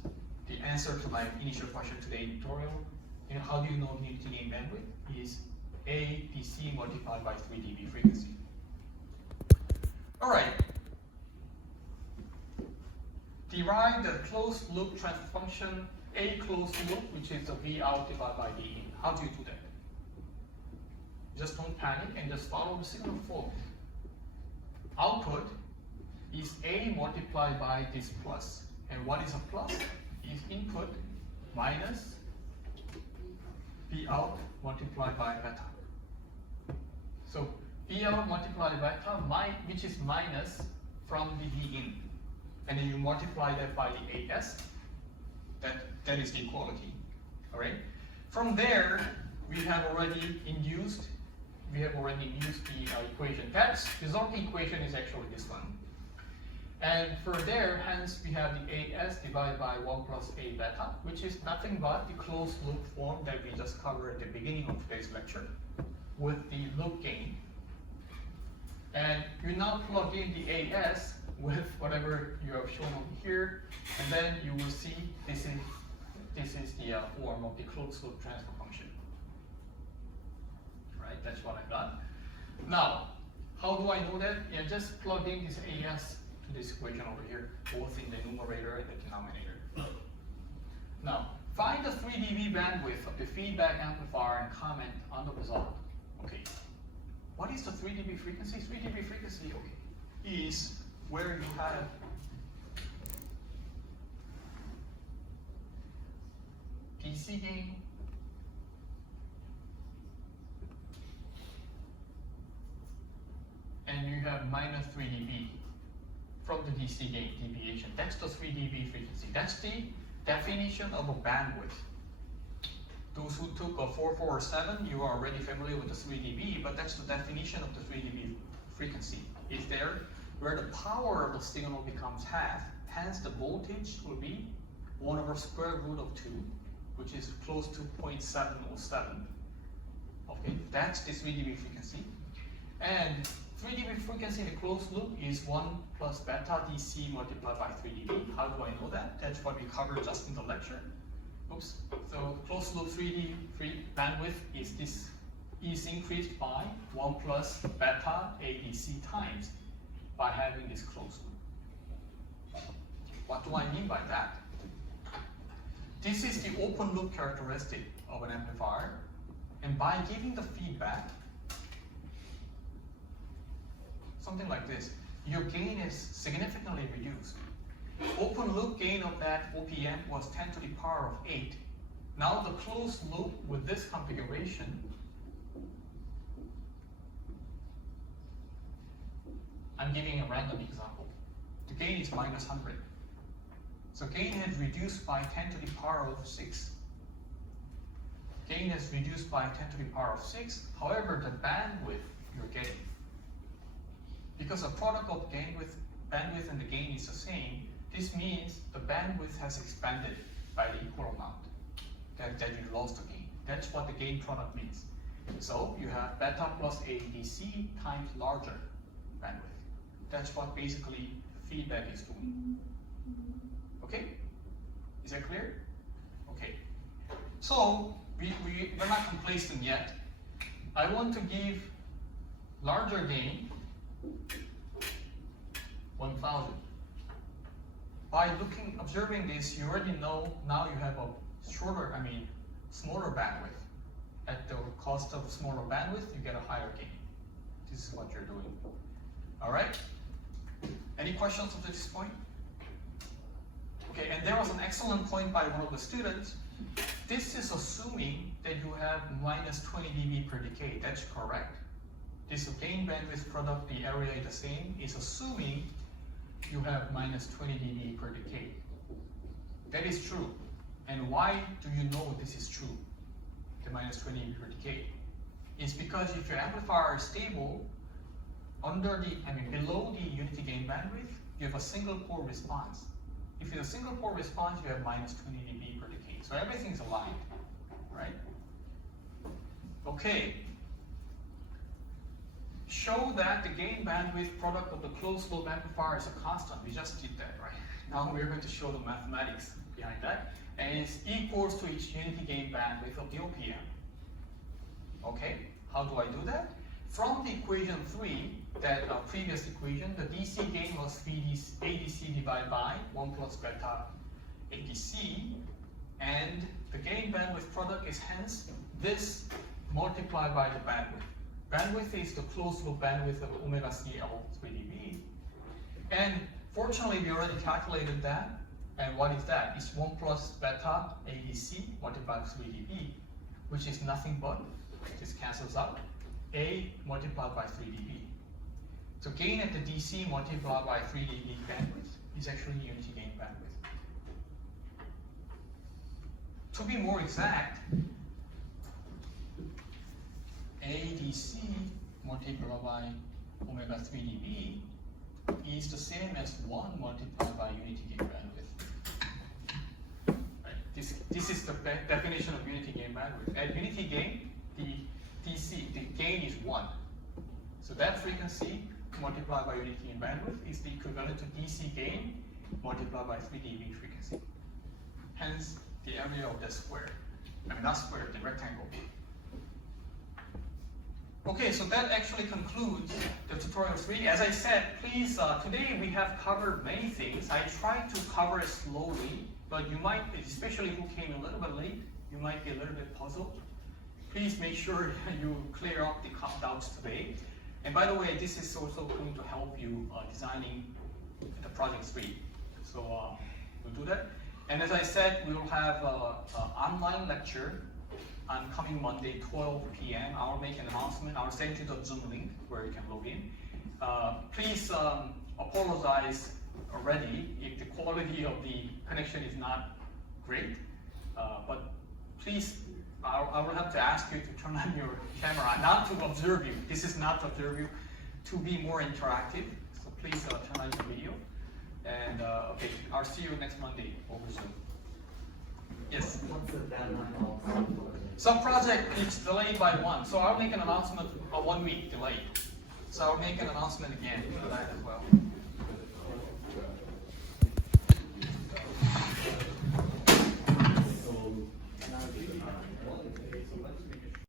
the answer to my initial question today in tutorial. How do you know unity gain bandwidth? Is ADC multiplied by 3 dB frequency. All right. Derive the closed loop transfer function, A closed loop, which is the V out divided by V in. How do you do that? Just don't panic and just follow the signal flow. Output is A multiplied by this plus. And what is a plus? Is input minus V out multiplied by beta. So V out multiplied by beta, which is minus from the V in. And then you multiply that by the AS, that is the equality. All right. From there, we have already induced the equation. That resulting equation is actually this one. And for there, hence we have the AS divided by 1 plus A beta, which is nothing but the closed loop form that we just covered at the beginning of today's lecture with the loop gain. And you now plug in the AS with whatever you have shown over here, and then you will see this is the form of the closed loop transfer function. Right, that's what I got. Now, how do I know that? Yeah, just plug in this AS to this equation over here, both in the numerator and the denominator. Now, Find the 3 dB bandwidth of the feedback amplifier and comment on the result. Okay. What is the 3 dB frequency? 3 dB frequency, okay, is where you have DC gain and you have minus 3 dB from the DC gain deviation. That's the 3 dB frequency. That's the definition of a bandwidth. Those who took a 447, you are already familiar with the 3 dB, but that's the definition of the 3 dB frequency. Is there where the power of the signal becomes half, hence the voltage will be 1 over square root of 2, which is close to 0.707. Okay, that's the 3 dB frequency. And 3 dB frequency in a closed loop is 1 plus beta DC multiplied by 3 dB. How do I know that? That's what we covered just in the lecture. Oops. So closed loop 3 dB bandwidth is increased by 1 plus beta ADC times by having this closed loop. What do I mean by that? This is the open loop characteristic of an amplifier, and by giving the feedback, something like this, your gain is significantly reduced. Open loop gain of that OPM was 10 to the power of 8. Now the closed loop with this configuration, I'm giving a random example. The gain is minus 100. So gain has reduced by 10 to the power of 6. Gain is reduced by 10 to the power of 6. However, the bandwidth you're getting, because the product of bandwidth and the gain is the same, this means the bandwidth has expanded by the equal amount that you lost the gain. That's what the gain product means. So you have beta plus ADC times larger bandwidth. That's what basically feedback is doing. Okay? Is that clear? Okay. So we're not complacent yet. I want to give larger gain 1000. By observing this, you already know now you have a smaller bandwidth. At the cost of smaller bandwidth, you get a higher gain. This is what you're doing. All right? Any questions up to this point? Okay, and there was an excellent point by one of the students. This is assuming that you have minus 20 dB per decade. That's correct. This gain bandwidth product, the area is the same, is assuming you have minus 20 dB per decade. That is true. And why do you know this is true, the minus 20 dB per decade? It's because if your amplifier is stable, below the unity gain bandwidth, you have a single pole response. If it's a single pole response, you have minus 20 dB per decade. So everything's aligned, right? Okay. Show that the gain bandwidth product of the closed loop amplifier is a constant. We just did that, right? Now we're going to show the mathematics behind that. And it's equals to each unity gain bandwidth of the OPM. Okay, how do I do that? From the equation 3, that previous equation, the DC gain was ADC divided by 1 plus beta ADC, and the gain bandwidth product is hence this multiplied by the bandwidth. Bandwidth is the closed loop bandwidth of omega CL 3 dB. And fortunately, we already calculated that. And what is that? It's 1 plus beta ADC multiplied by 3 dB, which is nothing but, this cancels out, A multiplied by 3 dB. So gain at the DC multiplied by 3 dB bandwidth is actually unity gain bandwidth. To be more exact, ADC multiplied by omega 3 dB is the same as 1 multiplied by unity gain bandwidth. Right? This is the definition of unity gain bandwidth. At unity gain, the gain is 1. So that frequency multiplied by unity gain bandwidth is the equivalent to DC gain multiplied by 3 dB frequency. Hence, the area of the square. Not square, the rectangle. Okay, so that actually concludes the tutorial 3. As I said, please, today we have covered many things. I tried to cover it slowly, but you might, especially who came a little bit late, you might be a little bit puzzled. Please make sure you clear up the doubts today. And by the way, this is also going to help you designing the project 3. So we'll do that. And as I said, we will have an online lecture on coming Monday, 12 p.m. I'll make an announcement. I'll send you the Zoom link where you can log in. Please apologize already if the quality of the connection is not great. But please, I will have to ask you to turn on your camera, not to observe you. This is not to observe you, to be more interactive. So please turn on your video. And okay, I'll see you next Monday over Zoom. Yes? What's the deadline of some project? Some project is delayed by 1, so I'll make an announcement, a 1 week delay. So I'll make an announcement again for that as well. So, now,